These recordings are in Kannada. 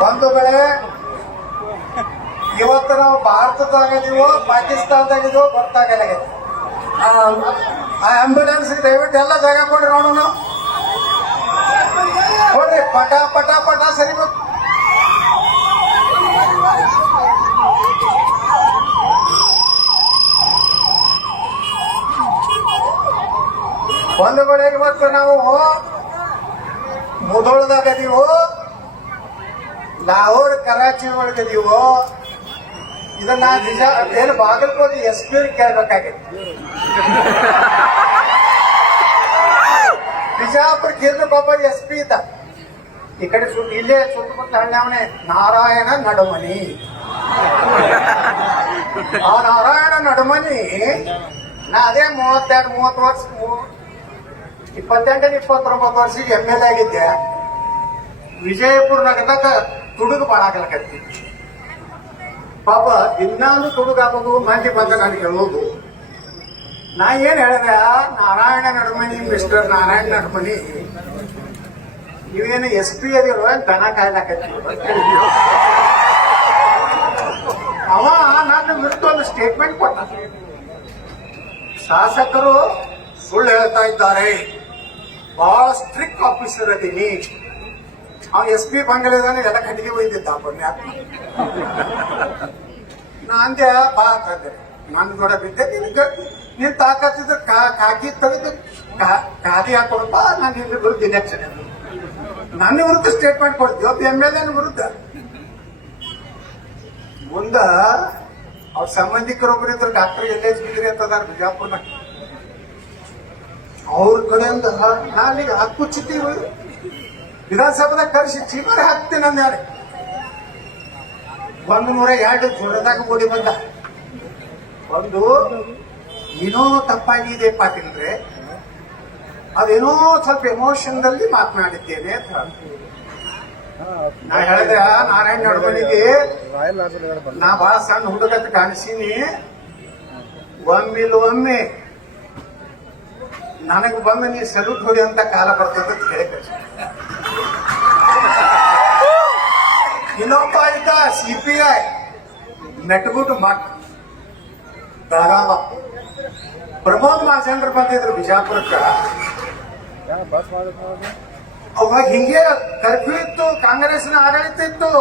ಬಂಧುಗಳೇ, ಇವತ್ತು ನಾವು ಭಾರತದಾಗಿದೀವೋ ಪಾಕಿಸ್ತಾನದಾಗಿದೀವೋ ಗೊತ್ತಾಗಲ್ಲ. ಆ ಆಂಬ್ಯುಲೆನ್ಸ್ ದಯವಿಟ್ಟು ಎಲ್ಲ ಜಾಗ ಕೊಡ್ರಿ ನೋಡೋಣ. ಕೊಡ್ರಿ, ಪಟ ಪಟ ಪಟ ಸರಿಬೇಕು. ಬಂಧುಗಳೇ, ಇವತ್ತು ನಾವು ಮುಧೋಳದಾಗದೀವೋ, ಲಾಹೋರ್ ಕರಾಚಿ ಒಳಗದೀವೋ, ಇದನ್ನ ನಿಜ ಏನು ಬಾಗಲಕೋಟೆ ಎಸ್ ಪಿ ಕೇಳ್ಬೇಕಾಗಿತ್ತು. ಬಿಜಾಪುರ ಕೇಂದ್ರಕ್ಕೊಬ್ಬ ಎಸ್ ಪಿ ಇದ್ದ. ಈ ಕಡೆ ಇಲ್ಲೇ ಸುತ್ತಮುತ್ತ ಹಳ್ಳಿ ನಾರಾಯಣ ನಡುಮನಿ. ಆ ನಾರಾಯಣ ನಡುಮನಿ ನಾ ಅದೇ 32-30 ವರ್ಷ 28-29 ವರ್ಷಕ್ಕೆ ML ಆಗಿದ್ದೆ. ವಿಜಯಪುರ ನಗರದಾಗ ತುಡುಗು ಬಾಳಾಗಲಕತ್ತಿ. ಪಾಪ ಇನ್ನೊಂದು ತುಡುಗಾಗೋದು ಮಂದಿ ಬಂದ ನನಗೆ ಹೇಳೋದು. ನಾ ಏನ್ ಹೇಳಿದೆ, ನಾರಾಯಣ ನಡುಮನಿ, ಮಿಸ್ಟರ್ ನಾರಾಯಣ ನಡುಮನಿ, ನೀವೇನು ಎಸ್ ಪಿ ಅದಿರುವ ದನ ಕಾಯ್ಲಾಕತ್ತಿ. ಅವ ನನ್ನ ವಿರುದ್ಧ ಒಂದು ಸ್ಟೇಟ್ಮೆಂಟ್ ಕೊಟ್ಟ. ಶಾಸಕರು ಸುಳ್ಳು ಹೇಳ್ತಾ ಇದ್ದಾರೆ, ಬಹಳ ಸ್ಟ್ರಿಕ್ಟ್ ಆಫೀಸರ್ ಅದೀನಿ. ಅವ ಎಸ್ ಪಿ ಬಂಗಲೆದಾನೆ ಎಲ್ಲ ಕಟ್ಟಿಗೆ ಒಯ್ದಿದ್ದ ಪುಣ್ಯಾತ್ಮ. ನಾ ಅಂದೆ, ಬಾ ಅಂತಂದೆ, ನನ್ ಕೂಡ ಬಿದ್ದೆ. ನೀನ್ ತಾಕತ್ತಿದ್ರೆ ಕಾಕಿ ತೆಗೆದು ಖಾಲಿ ಹಾಕೊಡಪ್ಪ, ನಾನು ನಿನ್ನ ವಿರುದ್ಧ ಇಲೆಕ್ಷನ್ ನನ್ನ ವಿರುದ್ಧ ಸ್ಟೇಟ್ಮೆಂಟ್ ಕೊಡ್ತೀವಿ. ಒಬ್ಬ ML ವಿರುದ್ಧ. ಮುಂದ ಅವ್ರ ಸಂಬಂಧಿಕರೊಬ್ಬರು ಇದ್ರು, ಡಾಕ್ಟರ್ LH ಬಿದ್ರಿ ಅಂತದಾರ ಬಿಜಾಪುರ್ನಾಗ. ಅವ್ರ ಕಡೆಯಿಂದ ನಾನೀಗ ಹಕ್ಕುಚ್ಚಿತೀವಿ, ವಿಧಾನಸಭಾದಾಗ ಕರೆಸಿ ಚೀಮಾರಿ ಹಾಕ್ತೀನಿ ಅಂದ್ಯಾರೆ. 102 ಜ್ವರದಾಗ ಓಡಿ ಬಂದ. ಒಂದು ಏನೋ ತಪ್ಪಾಗಿದೆ ಪಾಟೀಲ್ರೆ, ಅದೇನೋ ಸ್ವಲ್ಪ ಎಮೋಷನ್ದಲ್ಲಿ ಮಾತನಾಡಿದ್ದೇನೆ ಅಂತ. ನಾ ಹೇಳಿದೆ, ನಾರಾಯಣ ನಡುಮನಿಗೆ ನಾ ಬಹಳ ಸಣ್ಣ ಹುಡುಗತ್ತ ಕಾಣಿಸೀನಿ, ಒಮ್ಮೆ ನನಗೆ ಬಂದು ನೀ ಸಲ್ಯೂಟ್ ಹೊಡಿ ಅಂತ ಕಾಲ ಬರ್ತದೆ ಅಂತ ಹೇಳಿ ಕಳಿಸಿ. ಇನ್ನೊಬ್ಬ ಇದ್ದ CPI ಮೆಟ್ಗುಟ್ಟು ಮಠ ಬೆಳಗಾವ. ಪ್ರಮೋದ್ ಮಹಾಜನರು ಬಂದಿದ್ರು ಬಿಜಾಪುರಕ್ಕ. ಅವಾಗ ಹಿಂಗೆ ಕರ್ಫ್ಯೂ ಇತ್ತು, ಕಾಂಗ್ರೆಸ್ನ ಆಡಳಿತ ಇತ್ತು.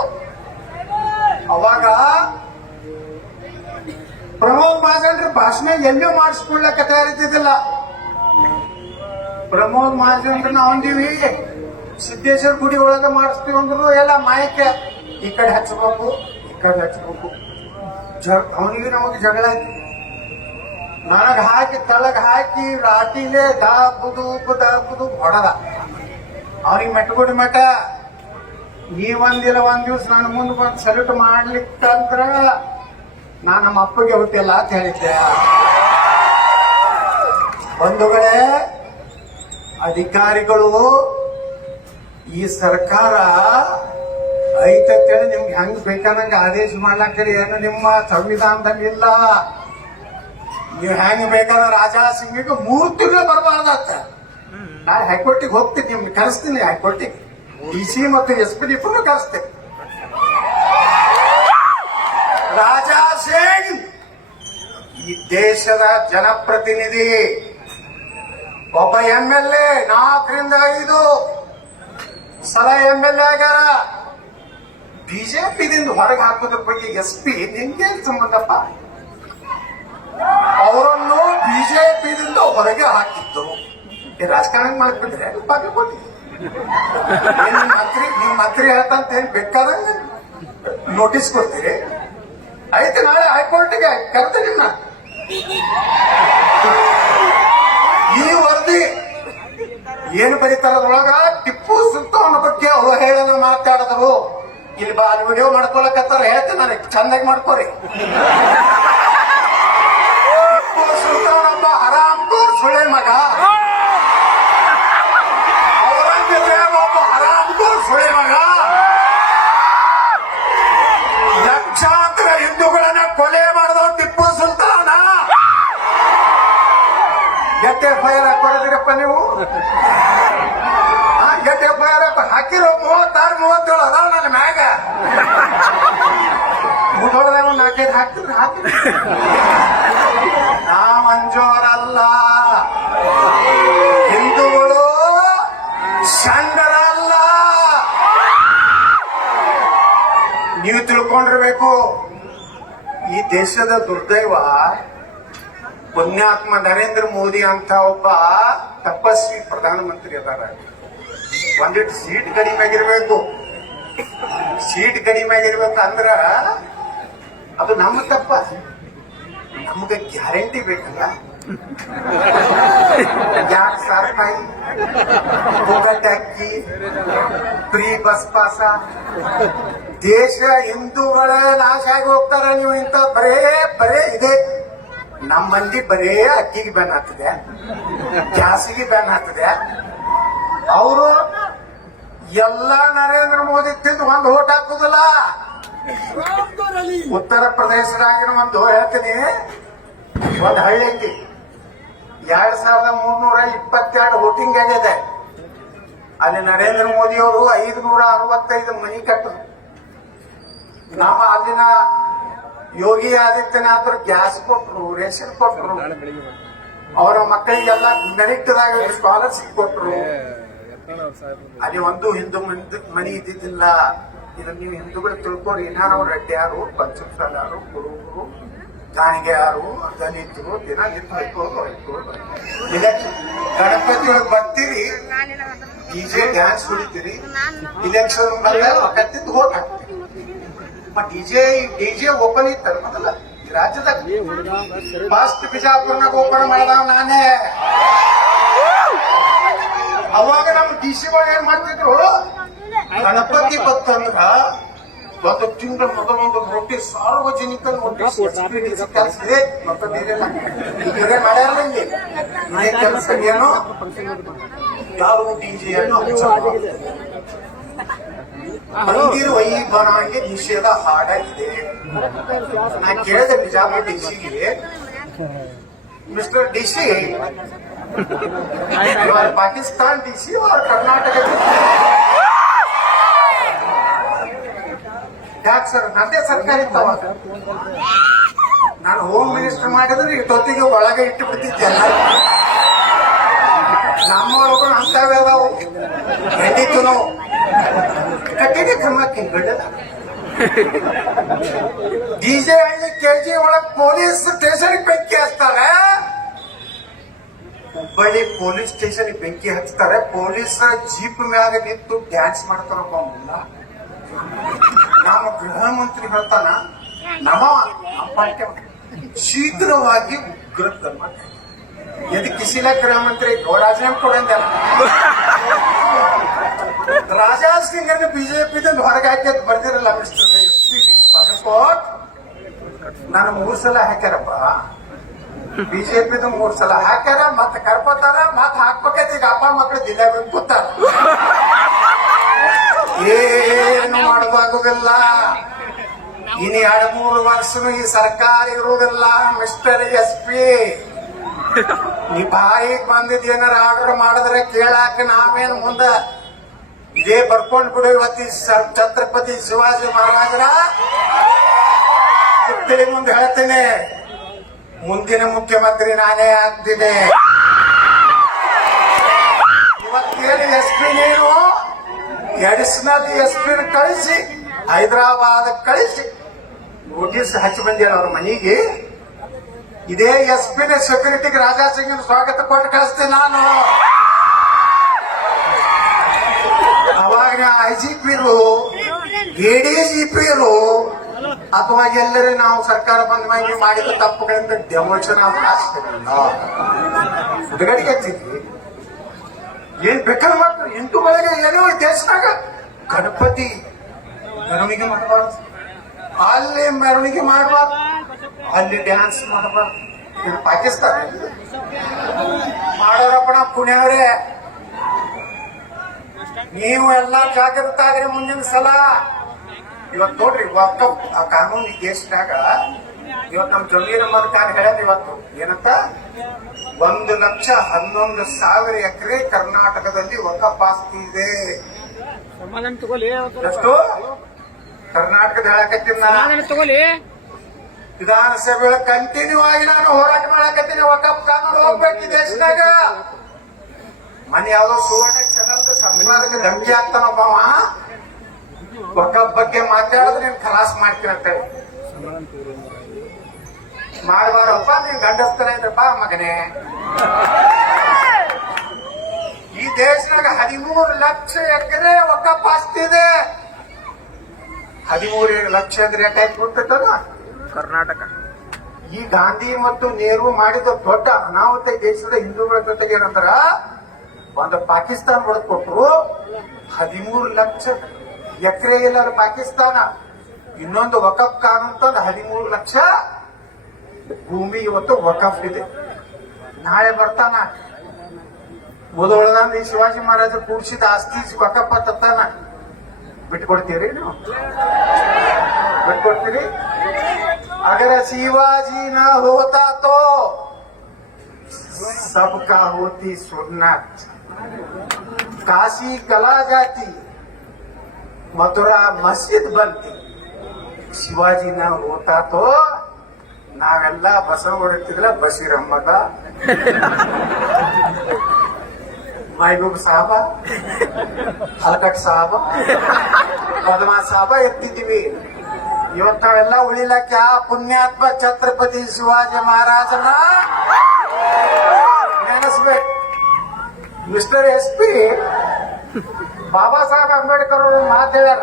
ಅವಾಗ ಪ್ರಮೋದ್ ಮಹಾಜನರು ಭಾಷಣ ಎಲ್ಲೂ ಮಾಡಿಸ್ಕೊಳ್ಳಕ್ಕೆ ತಯಾರಿದ್ದಿಲ್ಲ. ಪ್ರಮೋದ್ ಮಹಾಜನರನ್ನ ಅವನಿವಿ ಸಿದ್ದೇಶ್ವರ ಗುಡಿ ಒಳಗ ಮಾಡಿಸ್ತೀವಿ ಅಂದ್ರು ಎಲ್ಲ ಮಾಯಕ್ಕೆ. ಈ ಕಡೆ ಹಚ್ಚಬೇಕು, ಈ ಕಡೆ ಹಚ್ಚಬೇಕು. ಅವನಿಗೆ ನಮಗೆ ಜಗಳ ಆಯ್ತು. ನನಗ್ ಹಾಕಿ ತಳಗ್ ಹಾಕಿ ರಾಟಿಲೆ ದಾಪುದು ಹೊಡೆದ. ಅವನಿಗೆ ಮೆಟ್ಗುಡಿ ಮಠ, ನೀವಂದಿಲ್ಲ ಒಂದ್ ದಿವ್ಸ ನಾನು ಮುಂದೆ ಬಂದು ಸಲ್ಯೂಟ್ ಮಾಡ್ಲಿಕ್ಕಂದ್ರ ನಾ ನಮ್ಮ ಅಪ್ಪಗೆ ಹುಟ್ಟಿಲ್ಲ ಅಂತ ಹೇಳಿದ್ದೆ. ಬಂಧುಗಳೇ, ಅಧಿಕಾರಿಗಳು ಈ ಸರ್ಕಾರ ಐತಂತೇಳಿ ನಿಮ್ಗೆ ಹೆಂಗ್ ಬೇಕಾದಂಗ ಆದೇಶ ಮಾಡ್ಲಾಕ್ರಿ, ಏನು ನಿಮ್ಮ ಸಂವಿಧಾನದಲ್ಲಿ ಇಲ್ಲ. ನೀವು ಹೆಂಗ್ ಬೇಕಾದ್ರೆ ರಾಜಾ ಸಿಂಗಿಗೆ 3 ತಿಂಗಳು ಬರಬಾರ್ದತ್ತ. ನಾನು ಹೈಕೋರ್ಟಿಗೆ ಹೋಗ್ತೀನಿ, ನಿಮ್ಗೆ ಕರೆಸ್ತೀನಿ. ಹೈಕೋರ್ಟಿಗೆ DC ಮತ್ತು SP ಕರೆಸ್ತೀನಿ. ರಾಜಾ ಸಿಂಗ್ ಈ ದೇಶದ ಜನಪ್ರತಿನಿಧಿ, ಒಬ್ಬ MLA 4ರಿಂದ 5 ಸಲ MLA ಆಗ್ಯಾರ. ಬಿಜೆಪಿದಿಂದ ಹೊರಗೆ ಹಾಕೋದ್ರ ಬಗ್ಗೆ SP ನಿನ್ಗೇನ್ ಸಂಬಂಧಪ್ಪ? ಅವರನ್ನು ಬಿಜೆಪಿದಿಂದ ಹೊರಗೆ ಹಾಕಿದ್ದು ರಾಜಕಾರಣ ಮಾಡ್ಬಿಟ್ರೆ ಬಾಗಲಕೋಟೆ ನಿಮ್ ಮಂತ್ರಿ ಹೇಳ್ತಂತ ಏನ್ ಬೇಕಾದಂಗ ನೋಟಿಸ್ ಕೊಡ್ತೀರಿ. ಆಯ್ತು, ನಾಳೆ ಹೈಕೋರ್ಟ್ಗೆ ಕರೆದು ನಿನ್ನ ಈ ವರದಿ ಏನು ಬರೀತಾರ ಅದ್ರೊಳಗ ಟಿಪ್ಪು ಸುಲ್ತಾನ್ ಬಗ್ಗೆ ಅವಹೇಳನ ಮಾತಾಡಿದ್ರು. ಇಲ್ಲಿ ಬಾ, ವಿಡಿಯೋ ಮಾಡ್ಕೊಳಕತ್ತಾರ, ಹೇಳ್ತೀನಿ ನನಗೆ ಚಂದಾಗಿ ಮಾಡ್ಕೋರಿ. ಟಿಪ್ಪು ಸುಲ್ತಾನ್ ಒಬ್ಬ ಹರಾಮ್ಖೋರ್ ಸುಳೆ ಮಗ, ಔರಂಗಜೇಬ್ ಒಬ್ಬ ಹರಾಮ್ಖೋರ್ ಸುಳೆ ಮಗ. ಲಕ್ಷಾಂತರ ಹಿಂದೂಗಳನ್ನ ಕೊಲೆ ಮಾಡಿದ ಟಿಪ್ಪು ಸುಲ್ತಾನ. FIR ಹಾಕೊಡದಿರಪ್ಪ ನೀವು. FIR ಹಾಕಿರೋ 36-37 ಅದ. ನೀವು ತಿಳ್ಕೊಂಡಿರ್ಬೇಕು, ಈ ದೇಶದ ದುರ್ದೈವ ಪುಣ್ಯಾತ್ಮ ನರೇಂದ್ರ ಮೋದಿ ಅಂತ ಒಬ್ಬ ತಪಸ್ವಿ ಪ್ರಧಾನಮಂತ್ರಿ ಅದಾರ. ಒಂದಿಟ್ಟು ಸೀಟ್ ಕಡಿಮೆ ಆಗಿರ್ಬೇಕು. ಸೀಟ್ ಕಡಿಮೆ ಆಗಿರ್ಬೇಕಂದ್ರ ಅದು ನಮ್ಮ ತಪ್ಪ. ನಮ್ಗೆ ಗ್ಯಾರಂಟಿ ಬೇಕಲ್ಲ. 2,000 ರೂಪಾಯಿ ಹೋಗಟ್ ಅಕ್ಕಿ, ಫ್ರೀ ಬಸ್ ಪಾಸ. ದೇಶ ಹಿಂದೂಗಳ ನಾಶ ಆಗಿ ಹೋಗ್ತಾರ. ನೀವು ಇಂತ ಬರೇ ಇದೆ. ನಮ್ಮ ಮಂದಿ ಬರೇ ಅಕ್ಕಿಗೆ ಬ್ಯಾನ್ ಆಗ್ತದೆ, ಗ್ಯಾಸಿಗೆ ಬ್ಯಾನ್ ಆಗ್ತದೆ. ಅವರು ಎಲ್ಲ ನರೇಂದ್ರ ಮೋದಿ ತಿಂದು ಒಂದು ಓಟ್ ಹಾಕುದಿಲ್ಲ. ಉತ್ತರ ಪ್ರದೇಶದಾಗಿನ ಒಂದು ಹೇಳ್ತೀನಿ, ಒಂದು ಹಳ್ಳಿ ಐತಿ, 2,322 ವೋಟಿಂಗ್ ಆಗಿದೆ. ಅಲ್ಲಿ ನರೇಂದ್ರ ಮೋದಿ ಅವರು 565 ಮನಿ ಕಟ್ಟರು. ನಮ್ಮ ಅಲ್ಲಿನ ಯೋಗಿ ಆದಿತ್ಯನಾಥ್ ಗ್ಯಾಸ್ ಕೊಟ್ರು, ರೇಷನ್ ಕೊಟ್ರು, ಅವರ ಮಕ್ಕಳಿಗೆಲ್ಲ ಮೆರಿಟ್ದಾಗ ಸ್ಕಾಲರ್ಶಿಪ್ ಕೊಟ್ರು. ಅಲ್ಲಿ ಒಂದು ಹಿಂದೂ ಮನಿ ಇದ್ದಿದ್ದಿಲ್ಲ. ಇದನ್ನ ನೀವು ಹಿಂದೂಗಳು ತಿಳ್ಕೊರಿ. ನಾವು ರೆಡ್ಡಿಯಾರು, ಪಂಚಮಸಾಲಾರು, ಕುರುಬರು, ಗಾಣಿಗೆಯಾರು, ದಲಿತರು ದಿನ ಗಣಪತಿ ಒಳಗೆ ಬರ್ತೀರಿ, ಡಿಜೆ ಡ್ಯಾನ್ಸ್ ಹೊಡಿತೀರಿ, ಇಲೆಕ್ಷನ್ ಕತ್ತಿದ್ದು ಓಟ್ ಹಾಕ್ತೀರಿ. ಡಿಜೆ ಓಪನ್ ಇತ್ತಲ್ಲ ಮೊದಲ ಈ ರಾಜ್ಯದಾಗ. ಫಸ್ಟ್ ಬಿಜಾಪುರ್ನಾಗ ಓಪನ್ ಮಾಡಿದವ ನಾನೇ. ಅವಾಗ ನಮ್ಮ ಡಿಸಿಗಳು ಏನ್ ಮಾಡ್ತಿದ್ರು, ಗಣಪತಿ ಬತ್ತಂದ್ರ ಒಂದು ತಿಂಗಳ ಮೊದಲೊಂದು ನೋಟಿಸ್, ಸಾರ್ವಜನಿಕ ನೋಟಿಸ್ ಕಳಿಸಿದೆ. ಮತ್ತೊಂದೇ ಮಾಡ್ಯಾರ ಇದೇ ಕೆಲಸ ಏನು, ಯಾರು ಡಿಜೆಯನ್ನು ಮಂದಿರ ವೈಭವಕ್ಕೆ ನಿಷೇಧ ಹಾಡಾಗಿದೆ. ನಾ ಕೇಳಿದೆ ಬಿಜಾಪುರ ಡಿಸಿಗೆ, mister DC, Pakistan DC Karnataka ಯಾಕೆ ಸರ್? ನಂದೇ ಸರ್ಕಾರ ಇತ್ತವ. ನಾನು ಹೋಮ್ ಮಿನಿಸ್ಟರ್ ಮಾಡಿದ್ರೆ ಇಷ್ಟೊತ್ತಿಗೆ ಒಳಗೆ ಇಟ್ಟು ಬಿಡ್ತಿದ್ದೆಲ್ಲ. ನಮ್ಮೊಳಗೂ ಅಂತವೇ ಅದಾವು. ಖಂಡಿತು ನಾವು ಕಟ್ಟಿಗೆ ಕ್ರಮಕ್ಕೆ ಗಡ್ಡದ ಡಿಜೆ ಹಳ್ಳಿ ಕೆಜಿ ಒಳಗ್ ಪೊಲೀಸ್ ಸ್ಟೇಷನ್ ಬೆಂಕಿ ಹಚ್ತಾರೆ. ಹುಬ್ಬಳ್ಳಿ ಪೊಲೀಸ್ ಸ್ಟೇಷನ್ ಬೆಂಕಿ ಹಚ್ತಾರೆ. ಪೊಲೀಸ್ ಜೀಪ್ ಮ್ಯಾಗ ನಿಂತು ಡ್ಯಾನ್ಸ್ ಮಾಡ್ತಾರಪ್ಪ. ಮುಲ್ಲ ನಮ್ಮ ಗೃಹ ಮಂತ್ರಿ ಹೇಳ್ತಾನ, ನಮ್ಮ ಪಾರ್ಟಿ ಶೀಘ್ರವಾಗಿ ಉಗ್ರ ಕ್ರಮ. यदि किसी ने गृह मंत्री राजीनामा ಕೊಡಂದ ರಾಜಾ ಸಿಂಗ್ ಅನ್ನು ಬಿಜೆಪಿ ಹೊರಗೆ ಹಾಕಿ ಬರ್ದಿರಲ್ಲ ಮಿಸ್ಟರ್ ಬಾಗಲಕೋಟ್. ನಾನು 3 ಸಲ ಹಾಕ್ಯಾರಪ್ಪ. ಬಿಜೆಪಿ 3 ಸಲ ಹಾಕ್ಯಾರ, ಮತ್ತೆ ಕರ್ಕೋತಾರ, ಮತ್ತೆ ಹಾಕ್ಬೇಕೈತಿ. ಈಗ ಅಪ್ಪ ಮಕ್ಕಳು ಜಿಲ್ಲೆ ಬಂದು ಕೂತಾರ. ಏನು ಮಾಡೋದಾಗುದಿಲ್ಲ. ಇನ್ನು 2-3 ವರ್ಷನೂ ಈ ಸರ್ಕಾರ ಇರುವುದಿಲ್ಲ. ಮಿಸ್ಟರ್ SP, ಈ ಬಾಯಿಗೆ ಬಂದಿದ್ ಏನಾರ ಆರ್ಡರ್ ಮಾಡಿದ್ರೆ ಕೇಳಾಕ ನಾವೇನು ಮುಂದ ಇದೇ ಬರ್ಕೊಂಡ್ ಬಿಡು. ಇವತ್ತಿ ಛತ್ರಪತಿ ಶಿವಾಜಿ ಮಹಾರಾಜರ ತಿಳಿ ಮುಂದೆ ಹೇಳ್ತೇನೆ, ಮುಂದಿನ ಮುಖ್ಯಮಂತ್ರಿ ನಾನೇ ಆಗ್ತೀನಿ. ಇವತ್ತೇನು SP ನೀನು ಅಡಿಷನಲ್ SP ಕಳಿಸಿ ಹೈದರಾಬಾದ್ ಕಳಿಸಿ ನೋಟಿಸ್ ಹಚ್ಚಿ ಬಂದೇನ ಅವ್ರ ಮನೆಗೆ. ಇದೇ SP ಸೆಕ್ಯೂರಿಟಿಗೆ ರಾಜಾ ಸಿಂಗ್ ಸ್ವಾಗತ ಕೊಟ್ಟು ಕಳಿಸ್ತೀನಿ ನಾನು. ಅವಾಗ IGPರು, ADGPರು ಅಥವಾ ಎಲ್ಲರೂ ನಾವು ಸರ್ಕಾರ ಬಂದ ಮೇಲೆ ಮಾಡಿದ ತಪ್ಪುಗಳಿಂದ ಡೆಮೋಷನ್ ಆದ ಹುಡುಗರಿಗೆ ಹಚ್ಚಿದ್ವಿ. ಏನ್ ಬೇಕಾದ್ರೆ ಮಾಡ್ತಾರೆ. ಹಿಂದೂಗಳಿಗೆ ಏನೋ ದೇಶನಾಗ ಗಣಪತಿ ಮೆರವಣಿಗೆ ಮಾಡಬಾರ್ದು, ಅಲ್ಲಿ ಮೆರವಣಿಗೆ ಮಾಡಬಾರ್ದು, ಅಲ್ಲಿ ಡ್ಯಾನ್ಸ್ ಮಾಡಬಾರ್ದು. ಪಾಕಿಸ್ತಾನ ಮಾಡೋರಪ್ಪ. ನಾವು ಪುಣ್ಯವರೇ, ನೀವು ಎಲ್ಲ ಜಾಗೃತ ಆಗ್ರಿ. ಮುಂದಿನ ಸಲ ಇವತ್ತು ನೋಡ್ರಿ, ವಕ್ಫ್ ಆ ಕಾನೂನು ಈ ದೇಶದಾಗ ಇವತ್ತು ನಮ್ಮ ಜಮೀನು ಮಲ್ಕಾನ್ ಹೇಳ್ಯಾರ. ಇವತ್ತು ಏನಂತ 1,11,000 ಎಕರೆ ಕರ್ನಾಟಕದಲ್ಲಿ ವಕ್ಫ್ ಆಸ್ತಿ ಇದೆ. ಎಷ್ಟು ಕರ್ನಾಟಕದ ಹೇಳಕತ್ತೀನಿ ತಗೊಳ್ಳಿ. ವಿಧಾನಸಭೆ ಕಂಟಿನ್ಯೂ ಆಗಿ ನಾನು ಹೋರಾಟ ಮಾಡಕತ್ತೀನಿ. ವಕ್ಫ್ ಕಾನೂನು ಹೋಗ್ಬೇಕು ಈ ದೇಶದಾಗ. ಮನೆ ಯಾವ್ದೋ ಸುವರ್ಣ ಚಾನಲ್ ಸಂಪಾದಕ ಧಮಕಿ ಆಗ್ತಾನೊಬ್ಬವ ವಕ್ಫ್ ಬಗ್ಗೆ ಬಗ್ಗೆ ಮಾತಾಡಿದ್ರೆ ನೀನ್ ಖಲಾಸ್ ಮಾಡ್ತೀನಂತೆ. ಮಾಡಬಾರಪ್ಪ, ನೀನ್ ಗಂಡಸ್ತರ ಇದ್ರಪ್ಪ ಮಗನೇ. ಈ ದೇಶದಾಗ 13 ಲಕ್ಷ ಎಕರೆ ವಕಫ್ ಆಸ್ತಿ ಇದೆ. 13 ಲಕ್ಷ ಅಂದ್ರೆ ಯಾಕಾಯ್ತು ಗೊತ್ತಲ್ಲ? ಕರ್ನಾಟಕ. ಈ ಗಾಂಧಿ ಮತ್ತು ನೆಹರು ಮಾಡಿದ ದೊಡ್ಡ ಅನಾಹುತ ದೇಶದ ಹಿಂದೂಗಳ ಜೊತೆಗೆ ಏನಂದ್ರ, ಒಂದು ಪಾಕಿಸ್ತಾನ ಹೊಡೆದು ಕೊಟ್ರು. 13 ಲಕ್ಷ ಎಕರೆ ಇಲ್ಲ ಪಾಕಿಸ್ತಾನ. ಇನ್ನೊಂದು ವಕಫ್ ಕಾನೂನು ತಂದು 13 ಲಕ್ಷ ಭೂಮಿ ಇವತ್ತು ವಕಫ್ ಇದೆ. ನಾಳೆ ಬರ್ತಾನ ಮುದೋಳದಂದ ಈ ಶಿವಾಜಿ ಮಹಾರಾಜ ಕೂಡಿಸಿದ ಆಸ್ತಿ ವಕಫ್ ತತ್ತಾನ. ಬಿಟ್ಕೊಡ್ತೀರಿ ನೀವು? ಬಿಟ್ಕೊಡ್ತೀರಿ? अगर शिवाजी न होता तो सबका होती सुन्नत, काशी गला जाती, मथुरा मस्जिद बनती. ಶಿವಾಜಿ ನ ಹೋತಾ ತೋ ನಾವೆಲ್ಲ ಬಸವ ಹೊಡಿತಿದ್ಲ ಬಸೀರಮ್ಮಗ, ಮೈಬೂಬ್ ಸಾಹಬ, ಹಲಕಟ್ ಸಾಹಬ, ಪದ್ಮಾ ಸಾಹಬ ಎತ್ತಿದ್ದೀವಿ. ಇವತ್ತಾವೆಲ್ಲ ಉಳಿಲಕ್ಕೆ ಆ ಪುಣ್ಯಾತ್ಮ ಛತ್ರಪತಿ ಶಿವಾಜಿ ಮಹಾರಾಜನ ನೆನೆಸ್ಬೇಕು. ಮಿಸ್ಟರ್ SP ಬಾಬಾ ಸಾಹೇಬ್ ಅಂಬೇಡ್ಕರ್ ಅವರು ಮಾತು ಹೇಳ್ಯಾರ,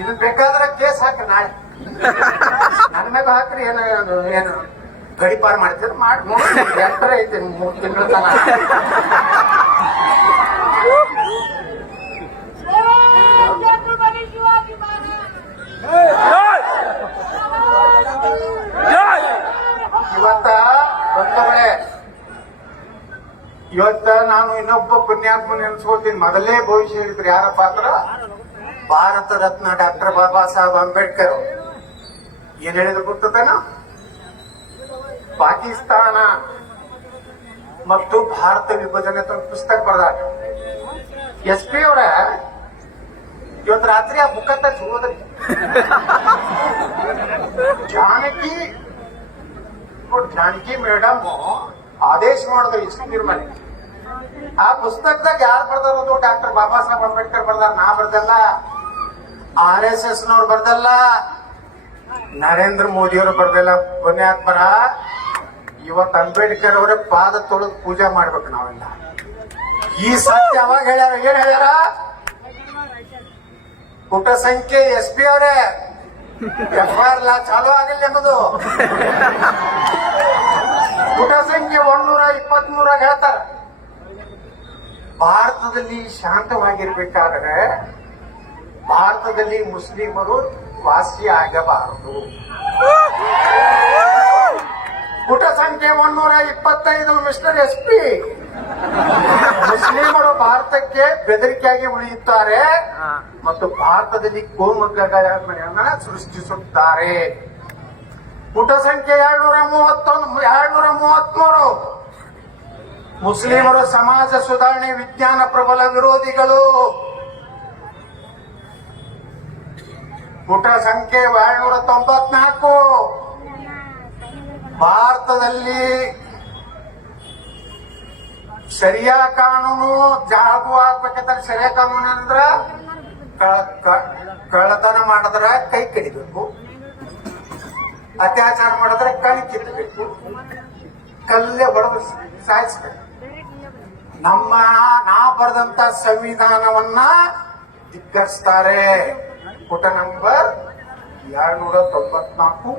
ಇದನ್ ಬೇಕಾದ್ರೆ ಕೇಸ್ ಹಾಕಿ ನಾಳೆ ನನ್ನ ಮೇಲೆ ಹಾಕ್ರಿ. ಏನು ಗಡಿಪಾರ್ ಮಾಡ್ತೀರ ಮಾಡಿ ಎತ್ತರ ಐತೆ 3 ತಿಂಗಳ ತನ. ಇವತ್ತ ನಾನು ಇನ್ನೊಬ್ಬ ಪುಣ್ಯಾತ್ಮ ನೆನೆಸ್ಕೋತೀನಿ. ಮೊದಲೇ ಭವಿಷ್ಯ ಹೇಳಿದ್ರು ಯಾರಪ್ಪ ಅಂದ್ರ ಭಾರತ ರತ್ನ ಡಾಕ್ಟರ್ ಬಾಬಾ ಸಾಹೇಬ್ ಅಂಬೇಡ್ಕರ್. ಏನ್ ಹೇಳಿದ್ರು ಗೊತ್ತೇನ? ಪಾಕಿಸ್ತಾನ ಮತ್ತು ಭಾರತ ವಿಭಜನೆ ಅಂತ ಒಂದು ಪುಸ್ತಕ ಬರೆದಾರ. SP ಅವರ ಇವತ್ತು ರಾತ್ರಿ ಆ ಬುಕ್ ಹೋದ್ರಿ. ಜಾನಕಿ ಮೇಡಮ್ ಆದೇಶ ಮಾಡಿದ್ರು ಇಸ್ಕೀರ್ ಮನೆ. ಆ ಪುಸ್ತಕದಾಗ ಯಾರು ಬರ್ದಾರೋದು? ಡಾಕ್ಟರ್ ಬಾಬಾ ಸಾಹೇಬ್ ಅಂಬೇಡ್ಕರ್ ಬರ್ದಾರ. ನಾ ಬರ್ದಲ್ಲ, RSS ನವ್ರು ಬರ್ದಲ್ಲ, ನರೇಂದ್ರ ಮೋದಿ ಅವರು ಬರ್ದಲ್ಲ. ಪುಣ್ಯಾತ್ಮರ ಇವತ್ತು ಅಂಬೇಡ್ಕರ್ ಅವರ ಪಾದ ತೊಳೆದು ಪೂಜೆ ಮಾಡ್ಬೇಕು ನಾವೆಲ್ಲ. ಈ ಸತ್ಯ ಯಾವಾಗ ಹೇಳ್ಯಾರ? ಏನ್ ಹೇಳ್ಯಾರ? ಪುಟ ಸಂಖ್ಯೆ SP ಅವರೇ FIR ಚಾಲೂ ಆಗಿಲ್ಲ ಎಂಬುದು ಪುಟ ಸಂಖ್ಯೆ 123 ಹೇಳ್ತಾರ. ಭಾರತದಲ್ಲಿ ಶಾಂತವಾಗಿರ್ಬೇಕಾದ್ರೆ ಭಾರತದಲ್ಲಿ ಮುಸ್ಲಿಮರು ವಾಸಿ ಆಗಬಾರದು. ಪುಟ ಸಂಖ್ಯೆ 125 ಮಿಸ್ಟರ್ SP ಮುಸ್ಲಿಮರು ಭಾರತಕ್ಕೆ ಬೆದರಿಕೆಯಾಗಿ ಉಳಿಯುತ್ತಾರೆ ಮತ್ತು ಭಾರತದಲ್ಲಿ ಗೋಮುಖಗಳನ್ನ ಸೃಷ್ಟಿಸುತ್ತಾರೆ. ಪುಟ ಸಂಖ್ಯೆ 233 ಮುಸ್ಲಿಮರು ಸಮಾಜ ಸುಧಾರಣೆ ವಿಜ್ಞಾನ ಪ್ರಬಲ ವಿರೋಧಿಗಳು. ಪುಟ ಸಂಖ್ಯೆ 294 ಭಾರತದಲ್ಲಿ ಶರಿಯಾ ಕಾನೂನು ಜಾಗು ಆಗ್ಬೇಕಂದ್ರೆ ಶರಿಯಾ ಕಾನೂನು ಅಂದ್ರ ಕಳ್ಳತನ ಮಾಡಿದ್ರ ಕೈ ಕಡಿಬೇಕು, ಅತ್ಯಾಚಾರ ಮಾಡಿದ್ರೆ ಕಣ್ ಕಿತ್ತಬೇಕು, ಕಲ್ಲೇ ಹೊಡೆದು ಸಾಯಿಸ್ಬೇಕು. ನಾ ಬರೆದಂತ ಸಂವಿಧಾನವನ್ನ ಧಿಕ್ಕರಿಸ್ತಾರೆ. ಪುಟ ನಂಬರ್ 294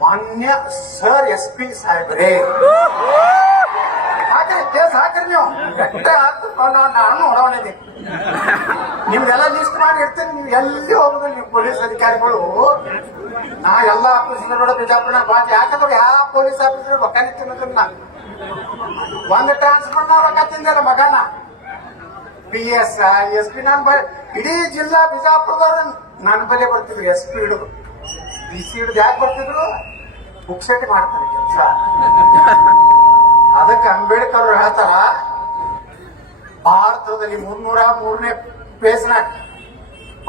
ಮಾನ್ಯ ಸರ್ SP ಸಾಹೇಬ್ರೇ ಕೇಸ್ ಹಾಕ್ರಿ. ನೀವು ಗಟ್ಟೆ ಹಾಕೊಂಡು ನಾನು ಹೊಡವಣಿದ್ದೀನಿ. ನಿಮ್ಗೆಲ್ಲ ಲಿಸ್ಟ್ ಮಾಡಿ ಇಡ್ತೀನಿ. ನೀವು ಎಲ್ಲಿ ಹೋಗುದು ನೀವು ಪೊಲೀಸ್ ಅಧಿಕಾರಿಗಳು. ನಾ ಎಲ್ಲಾ ಆಫೀಸರ್ ಬಿಜಾಪುರ ಬಾಜಿ ಯಾಕಂದ್ರೆ ಯಾವ ಪೊಲೀಸ್ ಆಫೀಸರ್ ರೊಕ್ಕ ನಿಂತಿನ ಒಂದು ಟ್ರಾನ್ಸ್ಫರ್ ರೊಕ್ಕ ತಿಂದಿಲ್ಲ ಮಗನ. PS SP ನಾನು ಇಡೀ ಜಿಲ್ಲಾ ಬಿಜಾಪುರದವ್ರು ನನ್ನ ಬಲೆ ಬರ್ತಿದ್ರು. SP ಹಿಡಿದು DC ಹಿಡಿದು ಯಾಕೆ ಬರ್ತಿದ್ರು? ಬುಕ್ಸೆಟ್ ಮಾಡ್ತಾರೆ ಕೆಲಸ. ಅದಕ್ಕೆ ಅಂಬೇಡ್ಕರ್ ಅವರು ಹೇಳ್ತಾರ, ಭಾರತದಲ್ಲಿ 303ನೇ ಪೇಜ್ನಾಗ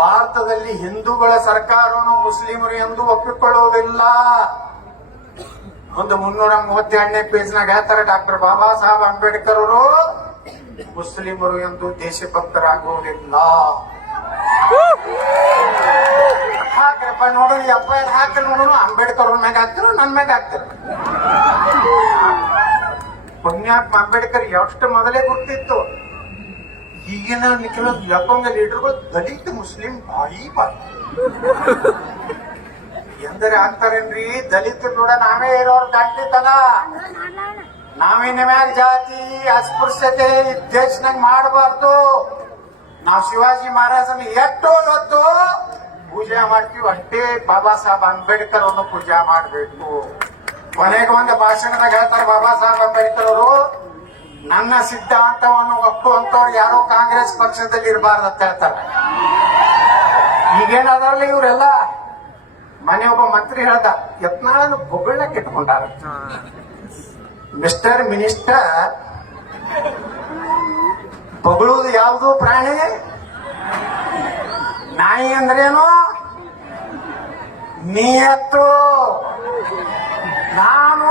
ಭಾರತದಲ್ಲಿ ಹಿಂದೂಗಳ ಸರ್ಕಾರವನ್ನು ಮುಸ್ಲಿಮರು ಎಂದು ಒಪ್ಪಿಕೊಳ್ಳುವುದಿಲ್ಲ. ಒಂದು 332ನೇ ಪೇಜ್ನಾಗ ಹೇಳ್ತಾರೆ ಡಾಕ್ಟರ್ ಬಾಬಾ ಸಾಹೇಬ್ ಅಂಬೇಡ್ಕರ್ ಅವರು ಮುಸ್ಲಿಮರು ಎಂದು ದೇಶಭಕ್ತರಾಗುವುದಿಲ್ಲ. ನೋಡ್ರಿ FIR ಹಾಕಿ ನೋಡೋಣ, ಅಂಬೇಡ್ಕರ್ ಅವ್ರ ಮ್ಯಾಗ ಹಾಕ್ತಿರೋ ನನ್ ಮ್ಯಾಗ ಹಾಕ್ತಿರ? ಪುಣ್ಯಾತ್ಮ ಅಂಬೇಡ್ಕರ್ ಎಷ್ಟು ಮೊದಲೇ ಗೊತ್ತಿತ್ತು. ಈಗಿನ ಕೆಲವೊಂದು ಲಪಂಗ ಲೀಡರ್ಗಳು ದಲಿತ ಮುಸ್ಲಿಂ ಭಾರಿ ಎಂದರೆ ಆಗ್ತಾರೇನ್ರಿ? ದಲಿತರು ಕೂಡ ನಾವೇ ಇರೋರು ದಾಟ್ಲಿತನ, ನಾವಿನ ಮ್ಯಾಗ ಜಾತಿ ಅಸ್ಪೃಶ್ಯತೆ ದೇಶನಾಗ ಮಾಡಬಾರ್ದು. ನಾವು ಶಿವಾಜಿ ಮಹಾರಾಜನ ಎಷ್ಟು ಹೊತ್ತು ಪೂಜೆ ಮಾಡ್ತೀವಿ ಅಷ್ಟೇ ಬಾಬಾ ಸಾಹೇಬ್ ಅಂಬೇಡ್ಕರ್ ಅವ್ರನ್ನು ಪೂಜೆ ಮಾಡಬೇಕು. ಕೊನೆಗೆ ಒಂದು ಭಾಷಣದಾಗ ಹೇಳ್ತಾರೆ ಬಾಬಾ ಸಾಹೇಬ್ ಅಂಬೇಡ್ಕರ್ ಅವರು, ನನ್ನ ಸಿದ್ಧಾಂತವನ್ನು ಒಪ್ಪುವಂತವ್ರು ಯಾರೋ ಕಾಂಗ್ರೆಸ್ ಪಕ್ಷದಲ್ಲಿ ಇರಬಾರ್ದು ಅಂತ ಹೇಳ್ತಾರೆ. ಈಗೇನಾದ್ರಲ್ಲ ಇವರೆಲ್ಲ ಮನೆ ಒಬ್ಬ ಮಂತ್ರಿ ಹೇಳ್ದ, ಯತ್ನಾಳನ್ನು ಬೊಗಳಕ್ಕೆ ಇಟ್ಕೊಂಡಾರ. ಮಿಸ್ಟರ್ ಮಿನಿಸ್ಟರ್, ಬೊಗಳುವುದು ಯಾವುದು ಪ್ರಾಣಿ? ನಾಯಿ ಅಂದ್ರೇನು? ನಿಯತ್ತು. ನಾನು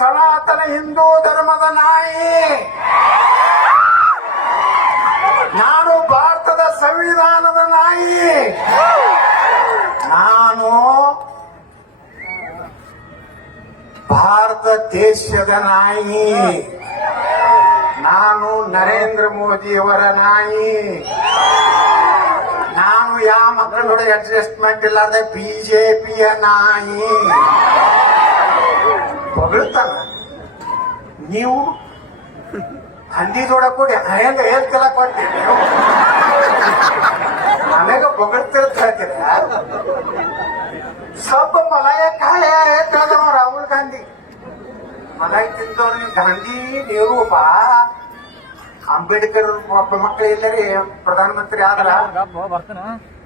ಸನಾತನ ಹಿಂದೂ ಧರ್ಮದ ನಾಯಿ, ನಾನು ಭಾರತದ ಸಂವಿಧಾನದ ನಾಯಿ, ನಾನು ಭಾರತ ದೇಶದ ನಾಯಿ, ನಾನು ನರೇಂದ್ರ ಮೋದಿಯವರ ನಾಯಿ, ನಾನು ಯಾವ ಮಕ್ಕಳ ಅಡ್ಜಸ್ಟ್ಮೆಂಟ್ ಇಲ್ಲದೆ ಬಿಜೆಪಿಯ ನಾಯಿ. ಹೊಗಳ್ತಾರ. ನೀವು ಹಂದಿ ಜೋಡ ಕೊಡಿ ಹೆಂಗ ಹೇಳ್ತಿಲ್ಲ ಕೊಡ್ತೀರಿ, ನೀವು ನನಗ ಹೊಗಳ್ತಿರ್ತ ಹೇಳ್ತೀರ. ಸ್ವಲ್ಪ ಮಲಾಯ ಕಾಯ ಹೇಳ್ತಾರ ರಾಹುಲ್ ಗಾಂಧಿ. ಮಲಾಯಿ ತಿಂದವ್ರು ನೀವು ಗಾಂಧಿ ನೆಹರು ಬಾ ಅಂಬೇಡ್ಕರ್ ಒಬ್ಬ ಮಕ್ಕಳು ಎಲ್ಲರಿ ಪ್ರಧಾನಮಂತ್ರಿ ಆದ್ರ,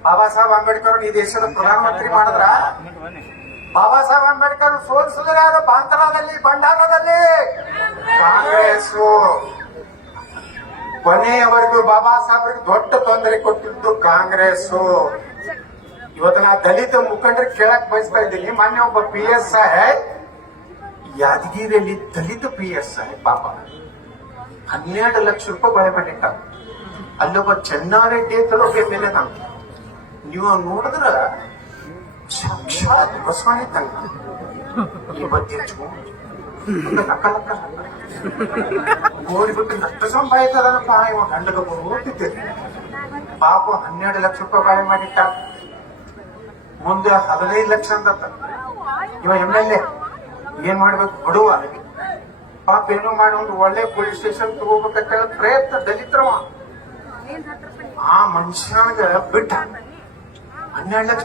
ಬಾಬಾ ಸಾಹೇಬ್ ಅಂಬೇಡ್ಕರ್ ಈ ದೇಶದ ಪ್ರಧಾನಮಂತ್ರಿ ಮಾಡಿದ್ರ. ಬಾಬಾ ಸಾಹೇಬ್ ಅಂಬೇಡ್ಕರ್ ಸೋಲಿಸಿದ್ರೆ ಯಾರು? ಬಾಂತರಾದಲ್ಲಿ, ಭಂಡಾರದಲ್ಲಿ ಕಾಂಗ್ರೆಸ್. ಕೊನೆಯವರೆಗೂ ಬಾಬಾ ಸಾಹೇಬ್ರಿಗೆ ದೊಡ್ಡ ತೊಂದರೆ ಕೊಟ್ಟಿದ್ದು ಕಾಂಗ್ರೆಸ್. ಇವತ್ತು ನಾ ದಲಿತ ಮುಖಂಡರಿಗೆ ಕೇಳಕ್ ಬಯಸ್ತಾ ಇದ್ದೀನಿ. ಮೊನ್ನೆ ಒಬ್ಬ PSI ಯಾದಗಿರಿಯಲ್ಲಿ ದಲಿತ PSI ಪಾಪ 12 ಲಕ್ಷ ರೂಪಾಯಿ ಬಳೆ ಮಾಡಿಟ್ಟ. ಅಲ್ಲೊಬ್ಬ ಚೆನ್ನಾರೆಡ್ಡಿ ಅಂತ ಒಬ್ಬ ಮೇಲೆ ನಮ್ಗೆ ನೀವು ನೋಡಿದ್ರ ಸಾಕ್ಷಾತ್ ಬಸವಣ್ಣ ತಂಗ ಈ ಬಗ್ಗೆ ಲಕ್ಕ ಲಕ್ಕ ಗೋರಿ ಬಿಟ್ಟು ನಷ್ಟ ಸಂಪಾದಿತದನಪ್ಪ. ಇವ ಗಂಡಗ ಓದ್ತಿದ್ದೇನೆ ಪಾಪ 12 ಲಕ್ಷ ರೂಪಾಯಿ ಬಾಳೆ ಮಾಡಿಟ್ಟ. ಮುಂದೆ 15 ಲಕ್ಷ ಅಂತ ಇವ MLA ಏನ್ ಮಾಡ್ಬೇಕು? ಬಡುವ ಪಾಪ ಏನೋ ಮಾಡಿ ಒಂದು ಒಳ್ಳೆ ಪೊಲೀಸ್ ಸ್ಟೇಷನ್ ತಗೋಬೇಕಂತ ಹೇಳಿ ಪ್ರಯತ್ನ. ದಲಿತರವ ಆ ಮನುಷ್ಯನಿಗೆ ಬಿಟ್ಟ 12 ಲಕ್ಷ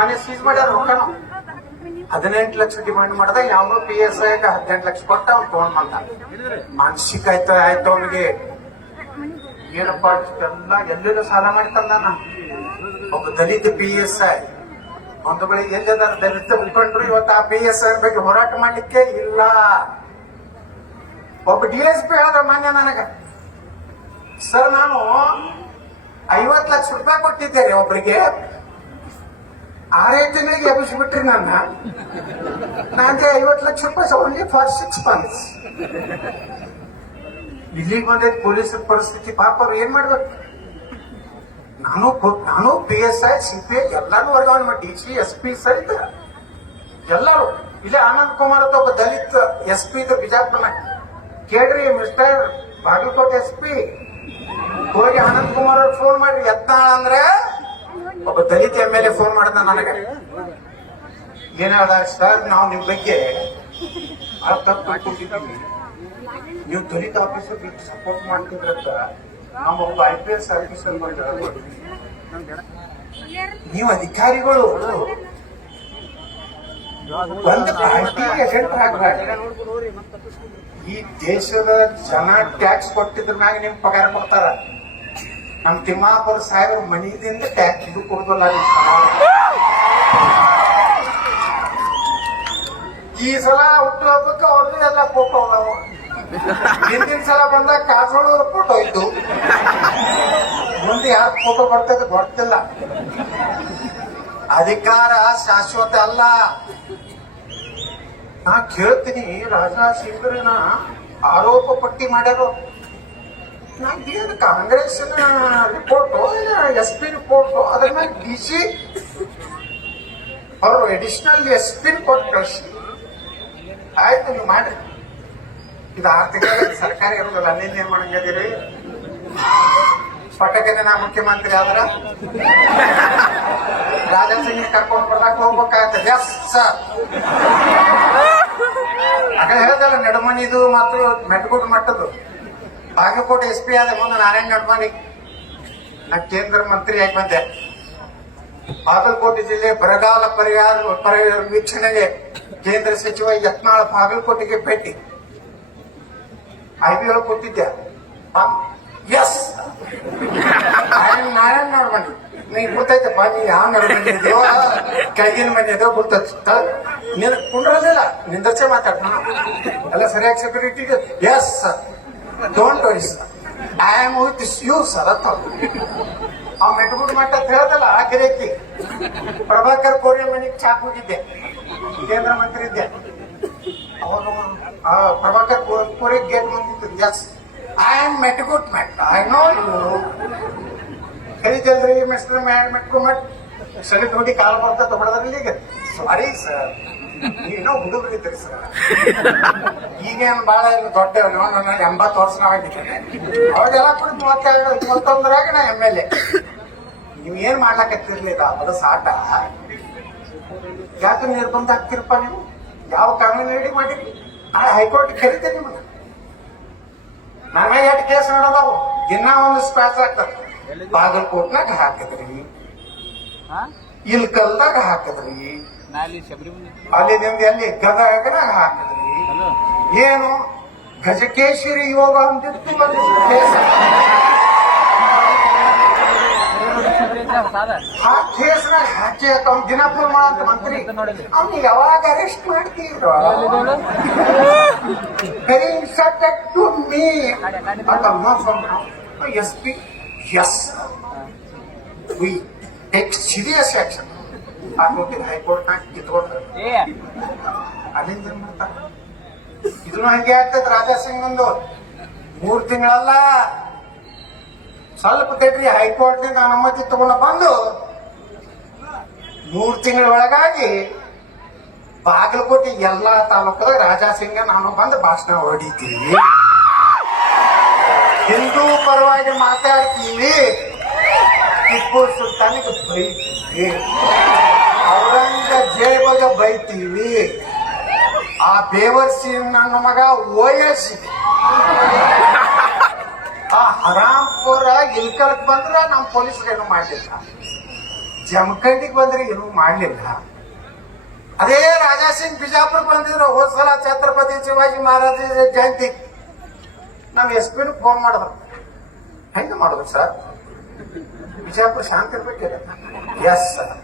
ಮನೆ ಸೀಸ್ ಮಾಡ್ಯಾರ. ರೊಕ್ಕನು 18 ಲಕ್ಷ ಡಿಮಾಂಡ್ ಮಾಡ್ದ. ಯಾವ್ದೋ PSI 18 ಲಕ್ಷ ಕೊಟ್ಟ ಅವ್ನು ತಗೊಂಡ್ ಬಂದ. ಮಾನಸಿಕ ಆಯ್ತು ಅವನಿಗೆ. ಏನಪ್ಪಾ ಇಷ್ಟೆಲ್ಲ ಎಲ್ಲೆಲ್ಲ ಸಾಲ ಮಾಡಿ ತಂದಾನ. ಒಬ್ಬ ದಲಿತ PSI ಒಂದು ಬಳಿ ಎಲ್ಲದ ದಲಿತ ಮುಖಂಡರು ಇವತ್ತು ಆ PSI ಬಗ್ಗೆ ಹೋರಾಟ ಮಾಡ್ಲಿಕ್ಕೆ ಇಲ್ಲ. ಒಬ್ಬ DSP ಹೇಳಿದ ಮಾನ್ಯ ನನಗ, ಸರ್ ನಾನು 50 ಲಕ್ಷ ರೂಪಾಯಿ ಕೊಟ್ಟಿದ್ದೇನೆ ಒಬ್ರಿಗೆ, 6 ತಿಂಗಳಿಗೆ ಎಬ್ಬಿಸ್ಬಿಟ್ರಿ ನನ್ನ. ನನಗೆ 50 ಲಕ್ಷ ರೂಪಾಯಿ ಓನ್ಲಿ ಫಾರ್ 6 months. ಇಲ್ಲಿಗೆ ಬಂದೈತಿ ಪೊಲೀಸರ ಪರಿಸ್ಥಿತಿ. ಪಾಪ ಅವ್ರು ಏನ್ ಮಾಡ್ಬೇಕು? ನಾನು PSI CPI ಎಲ್ಲಾನು ವರ್ಗಾವಣೆ ಮಾಡಿ DC SP ಸಹಿತ ಎಲ್ಲರೂ. ಇಲ್ಲಿ ಆನಂದ್ ಕುಮಾರ್ ಅಂತ ಒಬ್ಬ ದಲಿತ SP ಇದ್ರು ಬಿಜಾಪುರ. ಕೇಳ್ರಿ ಮಿಸ್ಟರ್ ಬಾಗಲಕೋಟೆ SP ಹೋಗಿ ಆನಂದ್ ಕುಮಾರ್ ಅವ್ರು ಫೋನ್ ಮಾಡ್ರಿ ಯತ್ನಾಳ್ ಅಂದ್ರೆ ಒಬ್ಬ ದಲಿತ MLA ಫೋನ್ ಮಾಡ್ದ ನನಗೆ. ಏನ್ ಹೇಳ್ದ? ಸರ್ ನಾವು ನಿಮ್ ಬಗ್ಗೆ ತಪ್ಪು ತಿಳ್ಕೊಂಡಿದ್ದೀವಿ, ನೀವು ದಲಿತ ಆಫೀಸರ್ ಸಪೋರ್ಟ್ ಮಾಡ್ತಿದ್ರಂತ ನಮ್ಮ ಒಬ್ಬ IPS ಆಫೀಸರ್ ನೀವು ಅಧಿಕಾರಿಗಳು ಒಂದು ಪಾರ್ಟಿ ಏಜೆಂಟ್ ಆಗ್ಬೇಡ. ಈ ದೇಶದ ಜನ ಟ್ಯಾಕ್ಸ್ ಕೊಟ್ಟಿದ್ರ ಮ್ಯಾಗ ನಿಮ್ ಪಗಾರ ಕೊಡ್ತಾರ. ನಮ್ ತಿಮ್ಮಾಪುರ ಸಾಹೇಬ್ರ ಮನಿದಿಂದ ಟ್ಯಾಕ್ಸ್ ಇದು ಕೊಡುದಿಲ್ಲ. ಈ ಸಲ ಹುಟ್ಟು ಹಬ್ಬಕ್ಕೆ ಅವ್ರದ್ದು ಎಲ್ಲ ಫೋಟೋ ಅದಾವ. ಹಿಂದಿನ ಸಲ ಬಂದಾಗ ಕಾಸೋಳ ಅವ್ರ ಫೋಟೋ ಇತ್ತು. ಮುಂದೆ ಯಾರ ಫೋಟೋ ಬರ್ತದೆ ಗೊತ್ತಿಲ್ಲ. ಅಧಿಕಾರ ಶಾಶ್ವತ ಅಲ್ಲ. ನಾ ಕೇಳ್ತೀನಿ, ರಾಜಾ ಸಿಂಗ್ರನ ಆರೋಪ ಪಟ್ಟಿ ಮಾಡ್ಯಾರೋ. ಏನು ಕಾಂಗ್ರೆಸ್ ರಿಪೋರ್ಟು SP ರಿಪೋರ್ಟು ಅದ್ರ ಮೇಲೆ DC ಅವರು ಅಡಿಷನಲ್ ಎಸ್ಪಿನ್ ಕೊಟ್ಟು ಕಳಿಸಿ ಆಯ್ತು ನೀವು ಮಾಡ್ರಿ. ಇದು 6 ತಿಂಗಳ ಸರ್ಕಾರಿ ಇರೋದಿಲ್ಲ, ಅಲ್ಲಿಂದ ಏನ್ ಮಾಡಂಗದಿರಿ? ಪಟಕನೆ ನಾ ಮುಖ್ಯಮಂತ್ರಿ ಆದ್ರ ರಾಜಾ ಸಿಂಗ್ ಕರ್ಕೊಂಡು ಬರ್ಲಾಕ್ ಹೋಗ್ಬೇಕಾಗ್ತದೆ. ಎಸ್ ಸರ್, ಆಗ ಹೇಳ್ದಲ್ಲ ನಡುಮನಿದು ಮತ್ತು ಮೆಟ್ಗುಡ್ ಮಟ್ಟದ್ದು ಬಾಗಲಕೋಟೆ SP ಆದ ಮುಂದೆ ನಾರಾಯಣ ನಡುಮನಿ ನಾ ಕೇಂದ್ರ ಮಂತ್ರಿ ಆಗಿ ಬಂದೆ. ಬಾಗಲಕೋಟೆ ಜಿಲ್ಲೆ ಬರಗಾಲ ಪರಿಹಾರ ವೀಕ್ಷಣೆಗೆ ಕೇಂದ್ರ ಸಚಿವ ಯತ್ನಾಳ್ ಬಾಗಲಕೋಟೆಗೆ ಭೇಟಿ. IB ಒಳಗೆ ಕೂತಿದ್ದೆ. ಎಸ್ ನಾರಾಯಣ ನಡುಮನಿ ನೀನ್ ಗೊತ್ತೈತಪ್ಪ, ನೀ ಯಾವ ನಡುಮನಿ ದೇವ ಕೆಳಗಿನ ಮನೆ ಅದೇವ ಗೊತ್ತ ಕುಂಡ್ರದಿಲ್ಲ ನಿಂದರ್ಸೆ ಮಾತಾಡ್ತಾನ ಎಲ್ಲ ಸರಿಯಾಗಿ security. Yes sir, don't worry sir, I am with you sir ಅಂತ ಆ ಮೆಟ್ಗುಡ್ ಮಟ್ಟ ಅಂತ ಹೇಳ್ದಲ್ಲ ಆ ಗಿರೇಕಿ ಪ್ರಭಾಕರ್ ಕೋರೆ ಮನೆಗೆ ಚಾಕ್ ಹೋಗಿದ್ದೆ, ಕೇಂದ್ರ ಮಂತ್ರಿ ಇದ್ದೆ ಅವಾಗ. ಪ್ರಭಾಕರ್ ಕೋರೆ ಗೇಟ್ ಬಂದಿತ್ತು. Yes I am Metgud Math, I know you. ಕರೀತಲ್ರಿ ಮಿಸ್ಟರ್ ಮೆಟ್ಗು ಮಟ್ ಸರಿ ನೋಡಿ ಕಾಲ್ ಬರ್ತಾ ತಗೊಳದ್ರಲ್ಲಿ. ಈಗ ಸಾರಿ ಸರ್, ನೀನೋ ಹುಡುಗರಿದ್ರಿ ಸರ್, ಈಗೇನು ಬಾಳ ದೊಡ್ಡ 80 ವರ್ಷ ನಾವಾಗಿದ್ದೇನೆ. ಅವಾಗೆಲ್ಲ ಕೂಡ 21ರಾಗ ನಾ MLA. ನೀವ್ ಏನ್ ಮಾಡ್ಲಾಕತ್ತಿರ್ಲಿಲ್ಲ ಅದು ಸಾಟ. ಯಾಕೆ ನಿರ್ಬಂಧ ಆಗ್ತಿರಪ್ಪ ನೀವು? ಯಾವ ಕಾನೂನು ರೆಡಿ ಮಾಡಿರಿ? ನಾಳೆ ಹೈಕೋರ್ಟ್ ಕರೀತೇನೆ ನಿಮ್ಮನ್ನ. ನನ್ನ ಮೇಲೆ 8 ಕೇಸ್ ನೋಡೋದಾವು, ದಿನ ಒಂದು ಸ್ಪ್ಯಾಚ್ ಆಗ್ತದೆ. ಬಾಗಲಕೋಟ್ನಾಗ ಹಾಕಿದ್ರಿ, ಇಲ್ಕಲ್ದಾಗ ಹಾಕಿದ್ರಿ, ಅಲ್ಲಿ ನಿಮ್ಗೆ ಅಲ್ಲಿ ಗದಗನಾಗ ಹಾಕಿದ್ರಿ. ಏನು ಗಜಕೇಶ್ವರಿ ಯೋಗ ಅಂತಿತ್ತು ಆ ಕೇಸ್ನಾಗ ಹಾಕಿ ಅವ್ನು ದಿನಪೂರ್ ಮಾಡಂತ ಮಂತ್ರಿ. ಅವ್ನು ಯಾವಾಗ ಅರೆಸ್ಟ್ ಮಾಡ್ತೀರ? ವೆರಿ ಇನ್ಸಲ್ಟೆಡ್ ಟು ಮೀ ಅಂತ SP. Yes, we take serious action. ಹಾಕೋತಿದ್ದು ಹೈಕೋರ್ಟ್ನಾಗ ಕಿತ್ಕೊಳ್ತಾರೆ. ಅಲ್ಲಿಂದ ಏನ್ ಮಾಡ್ತಾರೆ? ಇದನ್ನು ಹಂಗೆ ಆಗ್ತದೆ. ರಾಜಾ ಸಿಂಗ್ ಒಂದು 3 ತಿಂಗಳಲ್ಲ, ಸ್ವಲ್ಪ ತಡ್ರಿ, ಹೈಕೋರ್ಟ್ನಿಂದ ಅನುಮತಿ ತಗೊಂಡು ಬಂದು 3 ತಿಂಗಳ ಒಳಗಾಗಿ ಬಾಗಲಕೋಟೆ ಎಲ್ಲಾ ತಾಲೂಕದಾಗ ರಾಜಾ ಸಿಂಗ್ ನಾನು ಬಂದು ಭಾಷಣ ಹೊಡಿತೀವಿ, ಹಿಂದೂ ಪರವಾಗಿ ಮಾತಾಡ್ತೀವಿ, ಟಿಪ್ಪು ಸುಲ್ತಾನಿಗೆ ಬೈತೀವಿ, ಔರಂಗಜೇಬಗೆ ಬೈತೀವಿ, ಆ ಬೇವರ್ಸಿ ನನ್ನ ಮಗ ಓಯಸಿದೆ, ಆ ಹರಾಂಪುರ ಇಲ್ಕಲ್ಕ್ ಬಂದ್ರ ನಮ್ ಪೊಲೀಸರು ಏನು ಮಾಡ್ಲಿಲ್ಲ, ಜಮಖಂಡಿಗೆ ಬಂದ್ರೆ ಏನೂ ಮಾಡ್ಲಿಲ್ಲ. ಅದೇ ರಾಜಾ ಸಿಂಗ್ ಬಿಜಾಪುರ ಬಂದಿದ್ರು ಹೋದ್ಸಲ ಛತ್ರಪತಿ ಶಿವಾಜಿ ಮಹಾರಾಜ ಜಯಂತಿ. ನಾವ್ SP ಫೋನ್ ಮಾಡಿದ್ರು, ಹೆಂಗ ಮಾಡಿದ್ರು ಸರ್? ಬಿಜಾಪುರ ಶಾಂತಿ ಇರ್ಬೇಕಿಲ್ಲ. Yes sir,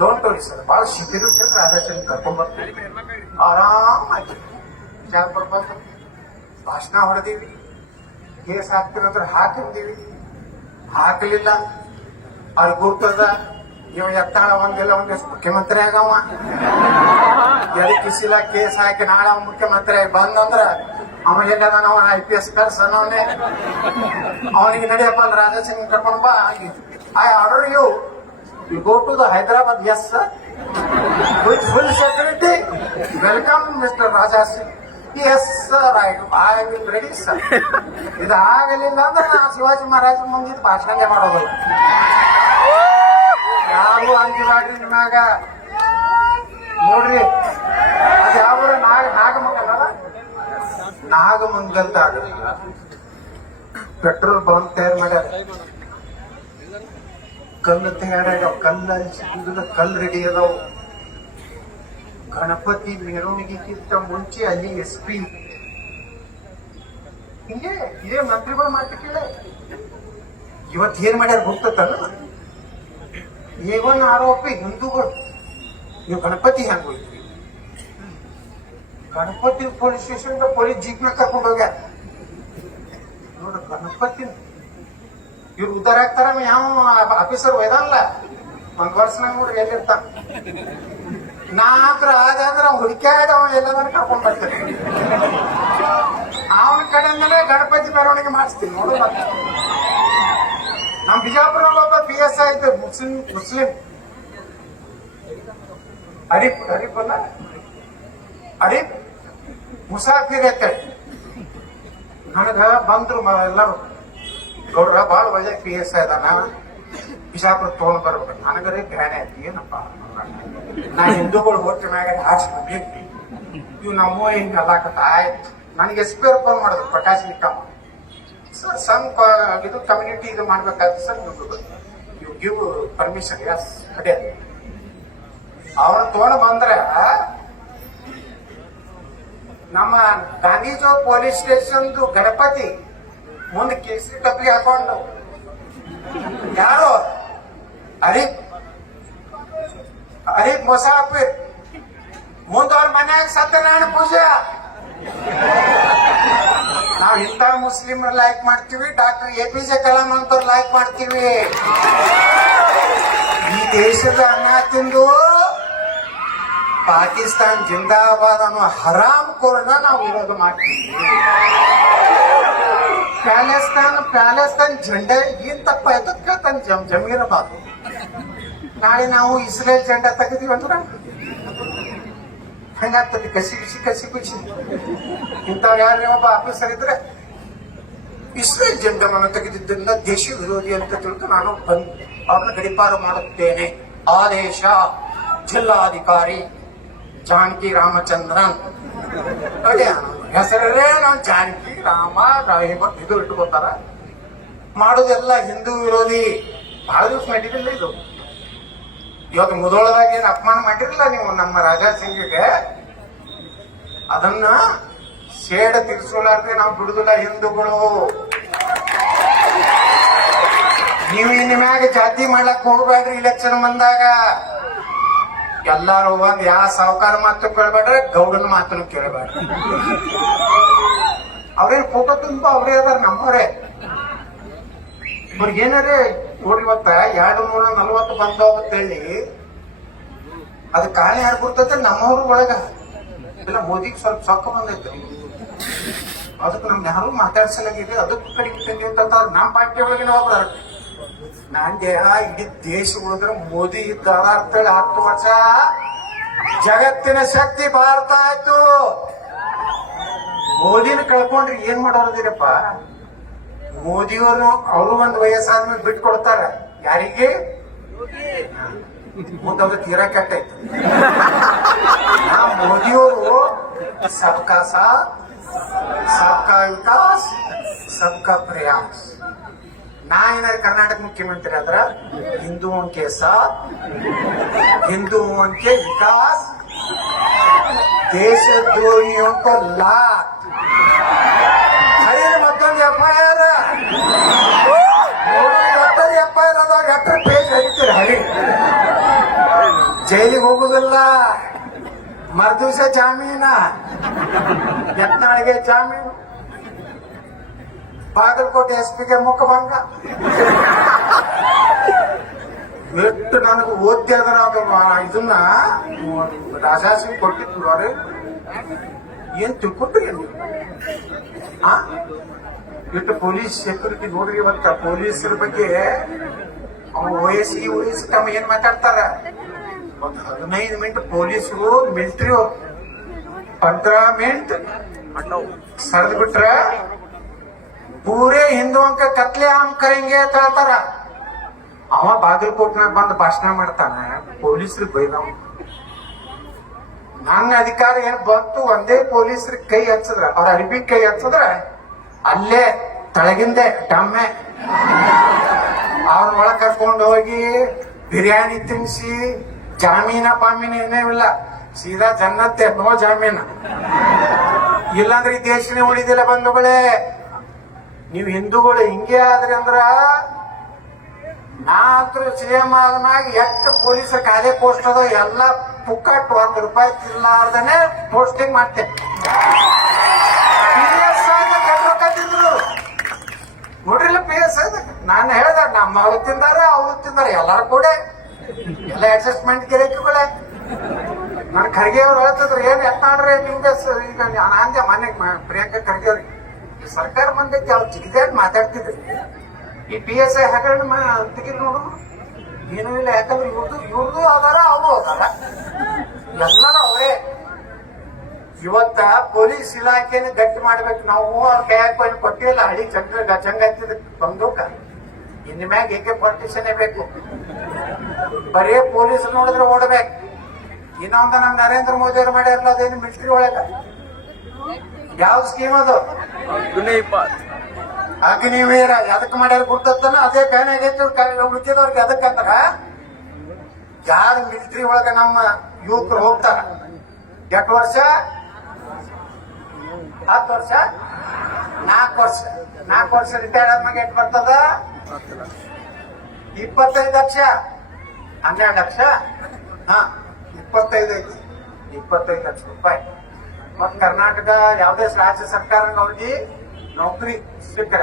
don't worry sir, ಬಹಳ ಶಿಬಿರ ರಾಜಾ ಸಿಂಗ್ ಕರ್ಕೊಂಡ್ ಬರ್ತೀವಿ, ಆರಾಮಾಗಿ ಬಿಜಾಪುರ ಬಂದು ಭಾಷಣ ಹೊಡೆದೀವಿ. ಕೇಸ್ ಹಾಕ್ತಿರಂದ್ರೆ ಹಾಕಿದ್ದೀವಿ, ಹಾಕಲಿಲ್ಲ ಅದು ಗುರ್ತದ. ಇವ ಎತ್ತಾಳ ಒಂದಿಲ್ಲ ಒಂದಿಷ್ಟು ಮುಖ್ಯಮಂತ್ರಿ ಆಗವ, ಎದಕ್ಕಿಸಿಲ್ಲ ಕೇಸ್ ಹಾಕಿ ನಾಳೆ ಮುಖ್ಯಮಂತ್ರಿ ಆಗಿ ಬಂದಂದ್ರ ಅವ ಎಲ್ಲ ನಾವು IPS ಕರ್ಸನವನ್ನೇ ಅವನಿಗೆ ನಡಿಯಪ್ಪ ರಾಜಾ ಸಿಂಗ್ ಕರ್ಕೊಂಡು ಬಾ. I order you go to the Hyderabad. Yes sir, with full security. Welcome mister Raja Singh. Yes sir, I will ready sir. ಇದಾಗಲಿಲ್ಲ ಅಂದ್ರೆ ನಾ ಶಿವಾಜಿ ಮಹಾರಾಜ ಮುಂದಿದ್ದು ಭಾಷಣನೇ ಮಾಡೋದಿಲ್ಲ. ಯಾರು ಅಂಜಬಾಡ್ರಿ ನಿಮ್ಮಾಗ. ನೋಡ್ರಿ, ಅದು ಯಾವ ನಾಗಮಂಗಲ ನಾಗಮಂಗಲ್ದಾಗ ಪೆಟ್ರೋಲ್ ಬಂಕ್ ತಯಾರು ಮಾಡ್ಯಾರ. ಕಲ್ಲು ತಯಾರಾಗ್ಯಾವ, ಕಲ್ಲಲ್ಲಿ ಸಿಗುದಿಲ್ಲ, ಕಲ್ಲು ರೆಡಿ ಅದಾವ. ಗಣಪತಿ ಮೆರವಣಿಗೆಗಿಂತ ಮುಂಚೆ ಅಲ್ಲಿ SP ಹಿಂಗೆ ಇದೇ ಮಂತ್ರಿಗಳು ಮಾತಕ್ಕಿಲ್ಲ. ಇವತ್ತು ಏನ್ ಮಾಡ್ಯಾರ ಗೊತ್ತಲ್ಲ? ಏವನ್ ಆರೋಪಿ ಹಿಂದೂಗಳು. ನೀವು ಗಣಪತಿ ಹೆಂಗ್ ಹೋಯ್ತ್ರಿ? ಗಣಪತಿ ಪೊಲೀಸ್ ಸ್ಟೇಷನ್ ಪೊಲೀಸ್ ಜೀಪ್ನ ಕರ್ಕೊಂಡು ಹೋಗ್ಯಾರ. ನೋಡ್ರಿ, ಗಣಪತಿ ಇವ್ರು ಉದ್ದಾರ ಆಗ್ತಾರ. ಯಾವ ಆಫೀಸರ್ ಒಯ್ದಲ್ಲ, 1 ವರ್ಷನಾಗ ನೋಡ್ರಿ ಎಲ್ಲಿರ್ತಾರ. ನಾಲ್ಕರ ಆದ್ರೆ ಹುಡುಕ್ಯಾದ ಅವ ಎಲ್ಲದನ್ನ ಕರ್ಕೊಂಡ್ ಬರ್ತಾರೆ. ಅವನ ಕಡೆಯಿಂದಲೇ ಗಣಪತಿ ಮೆರವಣಿಗೆ ಮಾಡಿಸ್ತೀನಿ ನೋಡು. ನಮ್ ಬಿಜಾಪುರ ಒಬ್ಬ PSI ಐತೆ, ಮುಸ್ಲಿಂ ಅರಿಪ್ ಅಲ್ಲ ಅರಿಪ್ ಮುಸಾಫಿರ್ ಅಂತೇಳಿ ನನಗ ಬಂದ್ರು ಎಲ್ಲರೂ ನೋಡ್ರ ಬಾಳ ಒಳ್ಳೆ PSI ಅದಾನ ಬಿಜಾಪುರ ತಗೊಂಡ್ ಬರ್ಬೇಕು ನನಗರೇ ಬ್ಯಾನೆ ಆಯ್ತು ಏನಪ್ಪ ನಾ ಹಿಂದೂಗಳು ಹೋಟ್ರಿ ಮ್ಯಾಗ ಹಾಕ್ಸ್ಬೇಕು ಇವ್ ನಮ್ಮ ಹಿಂಗ ಅಲ್ಲಾಕತ್ತ ಆಯ್ತು ನನಗೆ ಎಸ್ಪೇರ್ ಫೋನ್ ಮಾಡಿದ್ರು ಪ್ರಕಾಶ್ ನಿಕ್ಕಮ್ಮ ಸರ್ ಸಮ್ ಇದು ಕಮ್ಯುನಿಟಿ ಇದು ಮಾಡ್ಬೇಕಾದ್ರೆ sir you give permission yes ಅದೇ ಅವ್ರ ತಗೊಂಡ್ ಬಂದ್ರ ನಮ್ಮ ಗಾಂಧಿ ಚೌಕ್ ಪೊಲೀಸ್ ಸ್ಟೇಷನ್ ಗಣಪತಿ ಮುಂದೆ ಕೇಸರಿ ಟಪ್ಪಿ ಹಾಕೊಂಡು ಯಾರು ಅರೀಫ್ ಮುಸಾಫಿರ್ ಮುಂದ ಅವ್ರ ಮನ್ಯಾಗ ಸತ್ಯನಾರಾಯಣ ಪೂಜೆ ನಾವ್ ಇಂಥ ಮುಸ್ಲಿಮರ್ ಲೈಕ್ ಮಾಡ್ತೀವಿ ಡಾಕ್ಟರ್ APJ ಕಲಾಂ ಅಂತವ್ರು ಲೈಕ್ ಮಾಡ್ತೀವಿ ಈ ದೇಶದ ಅನ್ನ ತಿಂದು ಪಾಕಿಸ್ತಾನ್ ಜಿಂದಾಬಾದ್ ಅನ್ನೋ ಹರಾಮ್ ಕೋರ್ನ ನಾವು ವಿರೋಧ ಮಾಡ್ತೀವಿ ಪ್ಯಾಲೆಸ್ತಾನ್ ಜೆಂಡಾ ಏನ್ ತಪ್ಪಾಯ್ತು ಕೇಳ್ತಾನೆ ಜಮೀರಬಾದ್ ನಾಳೆ ನಾವು ಇಸ್ರೇಲ್ ಜೆಂಡಾ ತೆಗೆದೀವಿ ಅಂದ್ರೆ ಹಂಗಾಗ್ತದೆ ಕಸಿ ಬಿಸಿ ಇಂಥವ್ ಯಾರೇ ಒಬ್ಬ ಆಫೀಸರ್ ಇದ್ರೆ ಇಸ್ರೇಲ್ ಜೆಂಡಾವನ್ನು ತೆಗೆದಿದ್ದರಿಂದ ದೇಶ ವಿರೋಧಿ ಅಂತ ತಿಳ್ದು ನಾನು ಅವ್ರನ್ನ ಗಡಿಪಾರ ಮಾಡುತ್ತೇನೆ ಆದೇಶ ಜಿಲ್ಲಾಧಿಕಾರಿ ಜಾನಕಿ ರಾಮಚಂದ್ರನ್ ಹೆಸರೇ ನಾವು ಜಾನಕಿ ರಾಮ ಇದು ಇಟ್ಕೋತಾರ ಮಾಡೋದೆಲ್ಲ ಹಿಂದೂ ವಿರೋಧಿ ಬಹಳ ದಿವಸ ನಡೀತಿಲ್ಲ ಇದು ಇವತ್ತು ಮುದೋಳದಾಗ ಏನ್ ಅಪಮಾನ ಮಾಡಿರಲಿಲ್ಲ ನೀವು ನಮ್ಮ ರಾಜಾ ಸಿಂಗ್ಗೆ ಅದನ್ನ ಶೇಡ ತಿರ್ಸೋಲಾರ್ದೆ ನಾವು ಬಿಡುದಿಲ್ಲ ಹಿಂದೂಗಳು ನೀವು ಇನ್ ಮ್ಯಾಗ ಜಾತಿ ಮಾಡ್ಲಕ್ ಹೋಗ್ಬೇಡ್ರಿ ಇಲೆಕ್ಷನ್ ಬಂದಾಗ ಎಲ್ಲಾರು ಒಂದ್ ಯಾವ ಸಾವುಕಾರ ಮಾತು ಕೇಳ್ಬೇಡ್ರೆ ಗೌಡನ ಮಾತನ್ನು ಕೇಳಬೇಡ್ರಿ ಅವ್ರೇನ್ ಫೋಟೋ ತುಂಬಾ ಅವ್ರೇ ಅದಾರ ನಮ್ಮವ್ರೆ ಇವ್ರಿಗೆ ಏನಾರೇ ನೋಡ್ರಿ ಇವತ್ತ 240 ಬಂದೋಗತ್ತೇಳಿ ಅದು ಕಾಣೆ ಯಾರು ಬರ್ತೈತೆ ನಮ್ಮವ್ರ ಒಳಗ ಇಲ್ಲ ಮೋದಿಗೆ ಸ್ವಲ್ಪ ಸೊಕ್ಕ ಬಂದೈತೆ ಅದಕ್ಕೆ ನಮ್ಗೆ ಯಾರು ಮಾತಾಡ್ಸಲಾಗಿದೆ ಅದಕ್ಕೂ ಕಡಿಮೆ ತಂದಿ ಅಂತ ನಮ್ಮ ಪಾರ್ಟಿ ಒಳಗಿನ ಒಬ್ರು ನಂಗೆ ಇಡೀ ದೇಶ ಉಳಿದ್ರೆ ಮೋದಿ ಇದ್ದಾರ ಅಂತೇಳಿ 10 ವರ್ಷ ಜಗತ್ತಿನ ಶಕ್ತಿ ಭಾರತ ಆಯ್ತು ಮೋದಿನ ಕಳ್ಕೊಂಡ್ರಿ ಏನ್ ಮಾಡೋದಿರಪ್ಪ ಮೋದಿಯವರು ಅವರು ಒಂದು ವಯಸ್ಸಾದ್ಮೇಲೆ ಬಿಟ್ಟು ಕೊಡ್ತಾರ ಯಾರಿಗೆ ಮುಂದವ್ರು ತೀರಾ ಕೆಟ್ಟೈತೆ ಮೋದಿಯವರು ಸಬ್ಕಾ ಸಾಥ್ ಸಬ್ಕಾ ವಿಕಾಸ್ ಸಬ್ಕಾ ಪ್ರಯಾಸ್ ನಾ ಏನಾದ್ರು ಕರ್ನಾಟಕ ಮುಖ್ಯಮಂತ್ರಿ ಆದ್ರ ಹಿಂದೂओं ಸಾಥ್ ಹಿಂದೂओं ವಿಕಾಸ್ ದೇಶದ್ರೋಹಿयों को लात ಮತ್ತೊಂದು FIR FIR ಅದಾಗ 8 ಪೇಜ್ ಹರಿತೀರಿ ಹರಿ ಜೈಲಿಗೆ ಹೋಗುದಿಲ್ಲ ಮರ್ದಿವ್ಸ ಜಾಮೀನ ಯತ್ನಾಳಿಗೆ ಜಾಮೀನು ಬಾಗಲಕೋಟೆ SP ಗೆ ಮುಖಭಂಗ ಎಷ್ಟು ನನಗೆ ಓದ್ತಿ ಅದರ ಇದನ್ನ ರಾಜಾಸಿಂಗ್ ಕೊಟ್ಟಿದ್ರು ಅವ್ರಿ ಏನ್ ತಿಳ್ಕೊಟ್ರಿ ಇಟ್ಟು ಪೊಲೀಸ್ ಸೆಕ್ಯೂರಿಟಿ ನೋಡ್ರಿ ಇವತ್ತ ಪೊಲೀಸರ ಬಗ್ಗೆ ವಯಸ್ಸಿ ತಮ್ಮ ಏನ್ ಮಾತಾಡ್ತಾರ ಒಂದು 15 ಮಿನಿಟ್ ಪೊಲೀಸರು ಮಿಲಿಟರಿ 15 ಮಿನಿಟ್ ಸರಿದ್ ಬಿಟ್ರ ಪೂರೇ ಹಿಂದೂಂಕ ಕತ್ಲೆ ಆಮ್ ಕರೆಂಗೆ ಅಂತ ಹೇಳ್ತಾರ ಅವ ಬಾಗಲಕೋಟ್ನಾಗ ಬಂದು ಭಾಷಣ ಮಾಡ್ತಾನ ಪೊಲೀಸರಿಗೆ ಬೈದವ ನನ್ನ ಅಧಿಕಾರ ಏನ್ ಬಂತು ಒಂದೇ ಪೊಲೀಸರಿಗೆ ಕೈ ಹಚ್ಚದ್ರ ಅವ್ರ ಅರಿಬಿ ಕೈ ಹಚ್ಚದ್ರ ಅಲ್ಲೇ ತಳಗಿಂದೆ ಡಮ್ಮೆ ಅವ್ರನ್ನ ಒಳಗ್ ಕರ್ಕೊಂಡು ಹೋಗಿ ಬಿರಿಯಾನಿ ತಿನ್ಸಿ ಜಾಮೀನ ಪಾಮೀನ ಏನೇವಿಲ್ಲ ಸೀದಾ ಜನ್ನತ್ತೆ ನೋ ಜಾಮೀನ ಇಲ್ಲಾಂದ್ರೆ ಈ ದೇಶನೇ ಉಳಿದಿಲ್ಲ ಬಂಧುಗಳೇ ನೀವು ಹಿಂದೂಗಳು ಹಿಂಗೆ ಆದ್ರಿ ಅಂದ್ರ ನಾ ಅಂತೂ CM ಆದ್ಮ್ಯಾಗ ಎಷ್ಟು ಪೊಲೀಸರ ಖಾಲಿ ಪೋಸ್ಟ್ ಅದ ಎಲ್ಲ ಪುಕ್ಕಟ್ ₹1 ತಿರ್ಲಾರ್ದನೆ ಪೋಸ್ಟಿಂಗ್ ಮಾಡ್ತೇನೆ ನೋಡ್ರಿಲ್ಲ PSI ನಾನು ಹೇಳ್ದ ನಮ್ಮ ಅವ್ರು ತಿಂದಾರ ಅವ್ರು ತಿಂದಾರ ಎಲ್ಲಾರು ಕೂಡ ಎಲ್ಲ ಅಡ್ಜಸ್ಟ್ಮೆಂಟ್ ಗಿರಾಕಿಗಳೇ ನನ್ ಖರ್ಗೆ ಅವ್ರು ಹೇಳ್ತಿದ್ರು ಏನ್ ಎತ್ತಾಡ್ರಿ ನಿಮ್ಗೆ ಈಗ ನಾಂದೆ ಮನೆಗೆ ಪ್ರಿಯಾಂಕಾ ಖರ್ಗೆ ಅವ್ರಿಗೆ ಸರ್ಕಾರ ಬಂದೈತಿ ಅವ್ರು ಜಿಗಿದಾಗಿ ಮಾತಾಡ್ತಿದ್ರಿ ಈ PSI ಹಗರಣ ತೆಗಿದ್ ನೋಡಿದ್ರು ಏನೂ ಇಲ್ಲ ಯಾಕಂದ್ರೆ ಇವ್ರದ್ದು ಅದಾರ ಅವ ಹೋಗಲ್ಲ, ಎಲ್ಲರೂ ಅವರೇ. ಇವತ್ತ ಪೊಲೀಸ್ ಇಲಾಖೆನ ಗಟ್ಟಿ ಮಾಡ್ಬೇಕು ನಾವು. ಅವ್ರ ಕೈಯಾಗ ಕೊಟ್ಟಿಲ್ಲ ಹಳಿ ಚಂಗ ಹತ್ತಿದ ಬಂದೂಕ, ಇನ್ ಮ್ಯಾಗ AK-47 ಬೇಕು. ಬರೀ ಪೊಲೀಸ್ ನೋಡಿದ್ರೆ ಓಡ್ಬೇಕು. ಇನ್ನೊಂದ ನಮ್ ನರೇಂದ್ರ ಮೋದಿ ಅವ್ರು ಮಾಡ್ಯಾರಲ್ಲ, ಅದೇನು ಮಿಲಿಟರಿ ಒಳಗ ಯಾವ್ದು ಸ್ಕೀಮ್ ಅದು? ಅಗ್ನಿವೀರ. ಎದಕ್ ಮಾಡ್ಯಾರ ಗುರ್ತನ ಅದೇ ಕಾರಣ ಆಗೈತೆ. ಉಳಿದವ್ರಿಗೆ ಎದಕ್ಕಂದ್ರ ಯಾರು ಮಿಲಿಟರಿ ಒಳಗ ನಮ್ಮ ಯುವಕರು ಹೋಗ್ತಾರ, ಎಷ್ಟು ವರ್ಷ? 10 ವರ್ಷ, 4 ವರ್ಷ. 4 ವರ್ಷ ರಿಟೈರ್ಡ್ ಆದ್ಮೇಲೆ ಎಷ್ಟು ಬರ್ತದ? 25 ಲಕ್ಷ, 12 ಲಕ್ಷ. 25 ಐತಿ, 25 ಲಕ್ಷ ರೂಪಾಯಿ. ಮತ್ ಕರ್ನಾಟಕ ಯಾವುದೇ ರಾಜ್ಯ ಸರ್ಕಾರ ಅವ್ರಿಗೆ ನೌಕರಿ ಸಿಕ್ಕರ,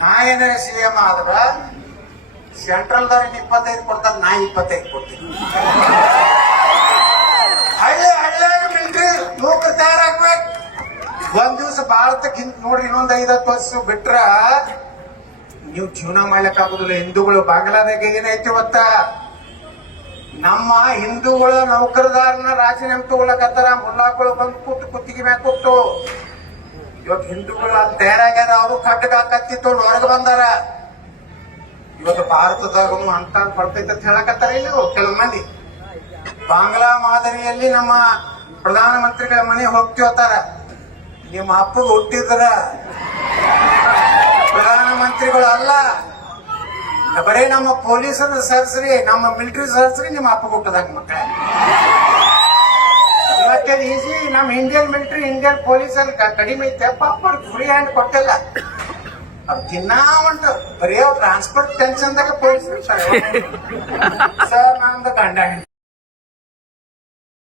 ನಾ ಏನಾರ CM ಆದ್ರ ಸೆಂಟ್ರಲ್ದವ್ರಿಗೆ 25 ಕೊಡ್ತಾರ, ನಾ 25 ಕೊಡ್ತೀನಿ. ಹಳ್ಳಿ ಮಿಲಿಟರಿ ಯುವಕರು ತಯಾರಾಗ್ಬೇಕು. ಒಂದ್ ದಿವಸ ಭಾರತಕ್ಕೆ ನೋಡ್ರಿ, ಇನ್ನೊಂದ್ 5-10 ವರ್ಷ ಬಿಟ್ರ ನೀವು ಜೀವನ ಮಾಡ್ಲಿಕ್ ಆಗುದಿಲ್ಲ. ಹಿಂದೂಗಳು ಬಾಂಗ್ಲಾದೇಶ ಏನೈತಿ ಇವತ್ತ? ನಮ್ಮ ಹಿಂದೂಗಳ ನೌಕರದಾರನ ರಾಜೀನಾಮೆ ತಗೊಳಕತ್ತಾರ. ಮುಲ್ಲಾಗಳು ಬಂದು ಕೂತು ಕುತ್ತಿಗೆ ಮ್ಯಾಗ ಕೊಟ್ಟು ಇವತ್ತು ಹಿಂದೂಗಳು ಅಲ್ಲಿ ತಯಾರಾಗ್ಯಾರ. ಅವರು ಖಡ್ಗ ಕತ್ತಿತ್ತು ಹೊರಗೆ ಬಂದಾರ. ಇವತ್ತು ಭಾರತದಾಗ ಅಂತ ಬರ್ತೈತೆ ಅಂತ ಹೇಳಕತ್ತಾರ. ಇಲ್ಲಿ ಕೆಲವು ಮಂದಿ ಬಾಂಗ್ಲಾ ಮಾದರಿಯಲ್ಲಿ ನಮ್ಮ ಪ್ರಧಾನಮಂತ್ರಿಗಳ ಮನೆ ಹೋಗ್ತಿವತ್ತಾರ. ನಿಮ್ಮ ಅಪ್ಪಗೆ ಹುಟ್ಟಿದ್ರ ಪ್ರಧಾನಮಂತ್ರಿಗಳು ಅಲ್ಲ, ಬರೀ ನಮ್ಮ ಪೊಲೀಸರ ಸರ್ಸ್ರಿ, ನಮ್ಮ ಮಿಲಿಟರಿ ಸರ್ಸ್ರಿ ನಿಮ್ಮ ಅಪ್ಪಗೆ ಹುಟ್ಟದಾಗ ಮಕ್ಕಳ. ಇವತ್ತೇನು ಈಸಿ ನಮ್ಮ ಇಂಡಿಯನ್ ಮಿಲಿಟರಿ, ಇಂಡಿಯನ್ ಪೊಲೀಸ್ ಅಲ್ಲಿ ಕಡಿಮೆ ಐತೆ. ಪಾಪ ಫ್ರೀ ಹ್ಯಾಂಡ್ ಕೊಟ್ಟಿಲ್ಲ. ಅವ್ರು ದಿನಾ ಉಂಟು, ಬರೀ ಟ್ರಾನ್ಸ್ಪೋರ್ಟ್ ಟೆನ್ಷನ್ದಾಗ ಪೊಲೀಸ್ ಸರ್. ನಂದು ಗಂಡ